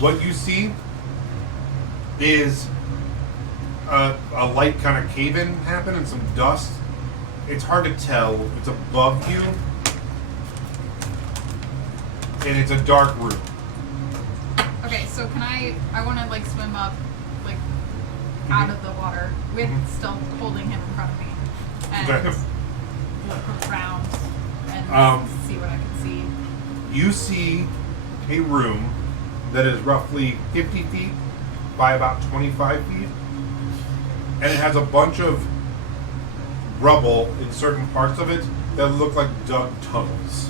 What you see is a light kind of cave-in happen and some dust. It's hard to tell. It's above you. And it's a dark room. Okay, so can I want to like swim up, like out of the water with still holding him in front of me and Okay. look around and see what I can see. You see a room that is roughly 50 feet by about 25 feet. And it has a bunch of rubble in certain parts of it that look like dug tunnels.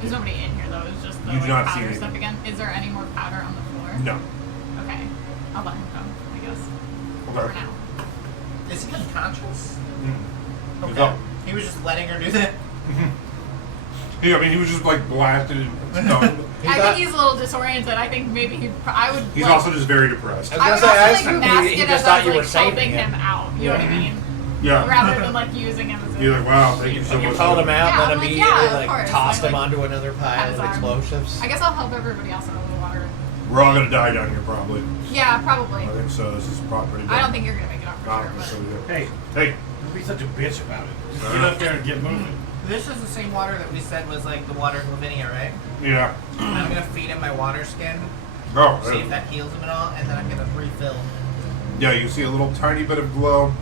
There's nobody in here though. It's just the You do not see powder anything. stuff again. Is there any more powder on the floor? No. Okay, I'll let him go. I guess Okay. for now. Is he unconscious? He's Okay. up. He was just letting her do that. Yeah, I mean, he was just like blasted and stunned. I think he's a little disoriented. I think maybe I would. He's like, also just very depressed. I I was would gonna say, I also like assumed mask he it just as I thought was you were like helping saving him out. You know what I mean? Yeah. Rather than like using him as a. You're like, wow, thank you so You much. called him out, Yeah, and then I'm like, immediately yeah, of course. tossed I, him like, onto another had pile his of arm. explosives. I guess I'll help everybody else out of the water. We're all gonna die down here probably. Yeah, probably. I think so. This is probably pretty I don't think you're gonna make it out for sure. so But Hey, Hey. don't be such a bitch about it. Just get up there and get moving. This is the same water that we said was like the water of Lavinia, right? Yeah. I'm gonna feed him my water skin, Oh. see if that heals him at all, and then I'm gonna refill. Yeah, you see a little tiny bit of glow.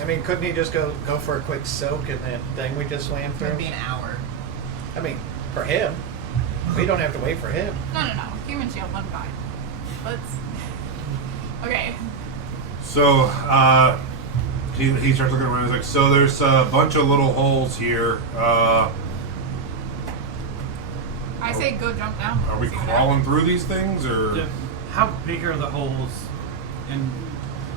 I mean, couldn't he just go for a quick soak in that thing we just swam It's through? gonna be an hour. I mean, for him, we don't have to wait for him. no. Human shield, I'm fine. Let's. Okay. So, he starts looking around. He's like, so there's a bunch of little holes here. I say go jump down. Are we See what crawling through these things, or? Yeah. How big are the holes? And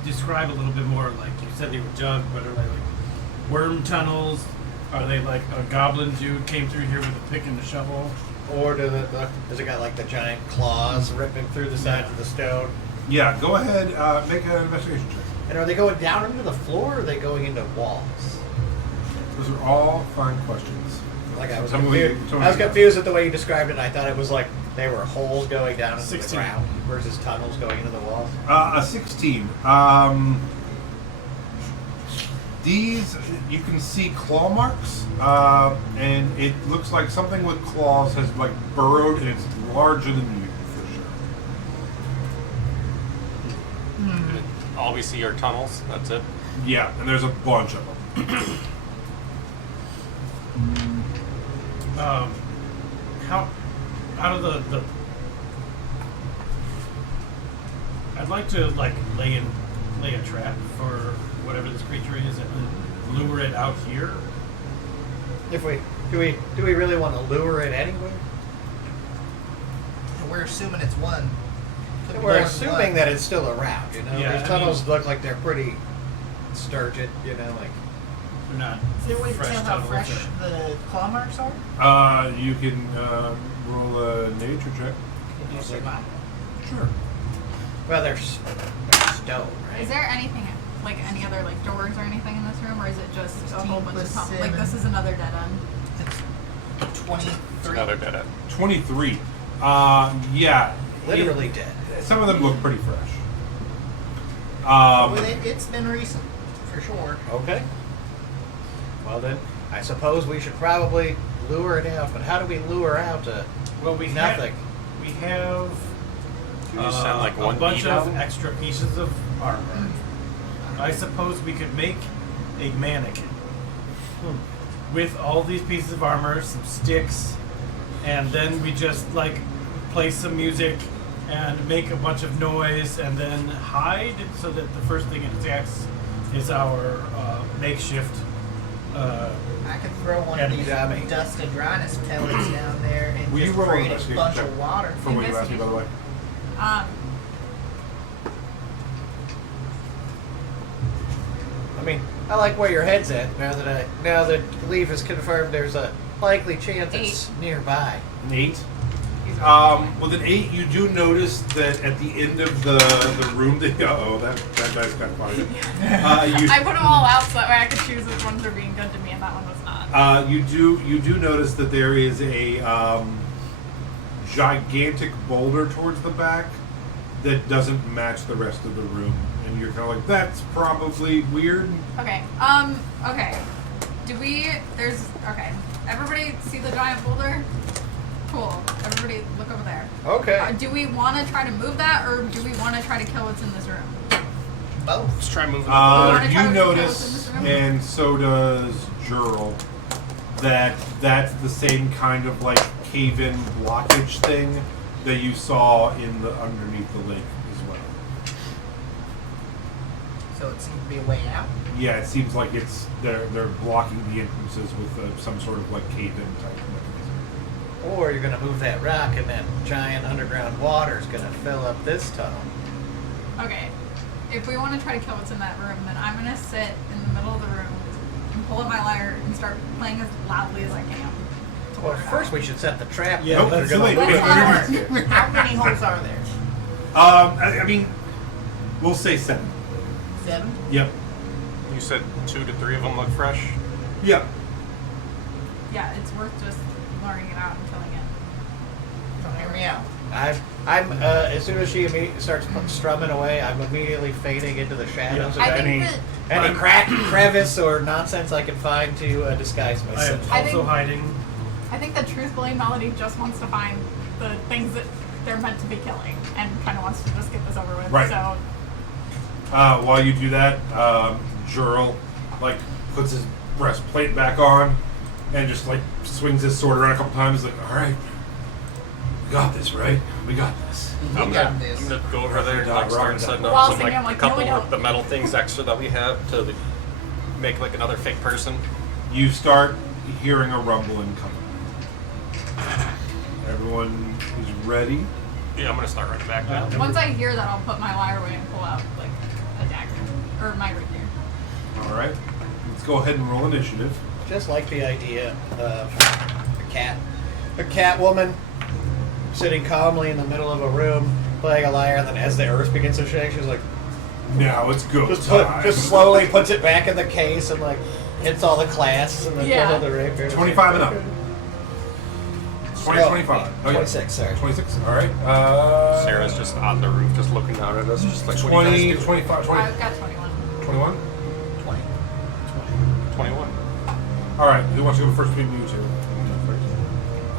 describe a little bit more. Like you said, they were dug, but are they like worm tunnels? Are they like a goblin dude came through here with a pick and a shovel? Or does it got like the giant claws ripping through the sides of the stone? Yeah, go ahead. Make an investigation check. And are they going down into the floor, or are they going into walls? Those are all fine questions. Like I was Tell me what you- confused. tell me I was what you got. confused at the way you described it. I thought it was like they were holes going down into 16. the ground versus tunnels going into the walls. A 16. These, you can see claw marks, and it looks like something with claws has like burrowed, and it's larger than you for sure. All we see are tunnels. That's it. Yeah, and there's a bunch of them. How out of the I'd like to like lay a trap for whatever this creature is and lure it out here. If we do we really want to lure it anyway? We're assuming it's one. Could be We're more than assuming one. that it's still around. You know, Yeah, these I tunnels mean- look like they're pretty sturgid. You know, like They're not Is there a way to fresh tell how tunnels fresh or- the claw marks are? You can roll a nature check. Can you see mine? Sure. well, they're stone, right? Is there anything like any other like doors or anything in this room, or is it just a whole bunch of 16 tunnels? plus Like this 7. is another dead end. It's 23. Another dead end. 23. Yeah, literally dead. Some of them look pretty fresh. Well, it's been recent, for sure. Okay. Well then, I suppose we should probably lure it out. But how do we lure out Well, we nothing? We have Can you send like a one bunch beat of out? extra pieces of armor. I suppose we could make a mannequin with all these pieces of armor, some sticks, and then we just like play some music and make a bunch of noise, and then hide so that the first thing it attacks is our makeshift. I could throw one Yeah, of these dummy. dusted dryness pellets down there and Will you just roll create a investigation bunch check of water. For what you asked me, by the way. Um, I mean, I like where your head's at. Now that Leaf has confirmed, there's a likely chance it's nearby. An 8. With an 8, you do notice that at the end of the room, that that dice got funny. I put them all out so that way I could choose which ones are being good to me and that one was not. You do notice that there is a gigantic boulder towards the back that doesn't match the rest of the room, and you're kind of like, that's probably weird. Okay. Okay. Okay. Everybody see the giant boulder? Cool. Everybody look over there. Okay. Do we want to try to move that, or do we want to try to kill what's in this room? Both. Let's try moving. wanna try You to notice, kill what's in this room? and so does Jurl, that that's the same kind of like cave-in blockage thing that you saw in the underneath the lake as well. So it seems to be a way out. Yeah, it seems like they're blocking the entrances with some sort of like cave-in type mechanism. Or you're gonna move that rock, and that giant underground water's gonna fill up this tunnel. Okay. If we want to try to kill what's in that room, then I'm gonna sit in the middle of the room and pull up my lyre and start playing as loudly as I can. to Well, lure it first out. we should set the trap. Yeah, down. let's We're gonna wait, lure wait, it. wait. How many holes are there? I mean, we'll say 7. 7? Yep. You said 2 to 3 of them look fresh. Yep. Yeah, it's worth just luring it out and killing it. Don't hear me out. I'm as soon as she starts strumming away, I'm immediately fading into the shadows I of think any that- crack, crevice, or nonsense I can find to disguise I am myself. I also think- hiding. I think the truth-bullying melody just wants to find the things that they're meant to be killing and kind of wants to just get this over with. Right. So, While you do that, Jurl like puts his breastplate back on and just like swings his sword around a couple times. Like, all right, we got this, right? We got this. I'm got gonna, this. I'm gonna go over there and like start setting Well, up some thinking, like, I'm like, a couple no, we of don't. the metal things extra that we have to make like another fake person. You start hearing a rumbling coming. Everyone is ready. Yeah, I'm gonna start running back now. once I hear that, I'll put my lyre away and pull out, like, a dagger. Or my rapier. All right, let's go ahead and roll initiative. Just like the idea of a cat woman sitting calmly in the middle of a room playing a lyre, and then as the earth begins to shake, she's like, Now it's go just time. slowly puts it back in the case and like hits all the clasps and then Yeah. pulls out the rapier. 25 and up. 20, 25. Oh, yeah. 26, sorry. 26. All right. Sarah's just on the roof, just looking down at us, just like, what 20, do you guys do? 25, 20, I've got 21. 21. 20. 21. All right. Who wants to go first between you two?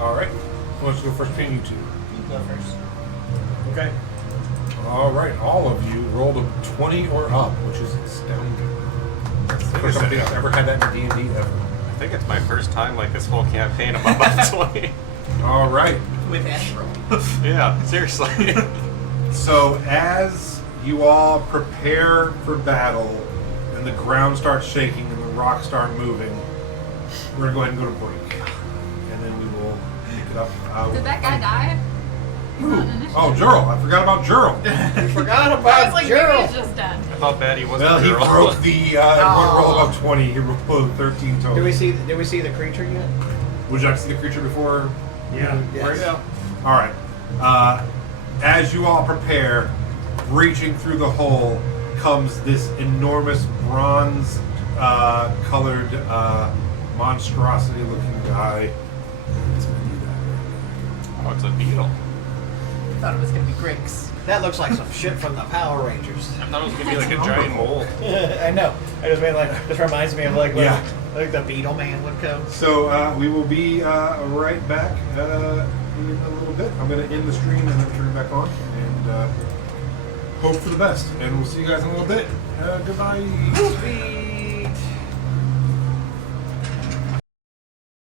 All right. Who wants to go first between you two? You go first. Okay. All right. All of you rolled a 20 or up, which is astounding. First time I've ever had that in D&D ever. I think it's my first time like this whole campaign. I'm about 20. All right. With any roll. Yeah, seriously. So as you all prepare for battle and the ground starts shaking and the rocks start moving, we're going to go ahead and go to break. And then we will pick it up. Did that guy die? Who? Oh, Jurl. I forgot about Jurl. You forgot I was about like, maybe Gerald. he's just dead. I thought Batty wasn't Well, he a girl. broke the roll above 20. He rolled 13 total. Did we see the creature yet? Would you like to see the creature before? Yeah. Yes. All right. As you all prepare, breaching through the hole comes this enormous bronze-colored monstrosity-looking guy. It's gonna do that. Oh, it's a beetle. thought it was gonna be Grix. That looks like some shit from the Power Rangers. I thought it was gonna be like a giant mole. I know. I just mean like this reminds me of like when Yeah. like the Beetle Man would come. So we will be right back in a little bit. I'm going to end the stream and then turn it back on and hope for the best. And we'll see you guys in a little bit. Goodbye. Whoopee.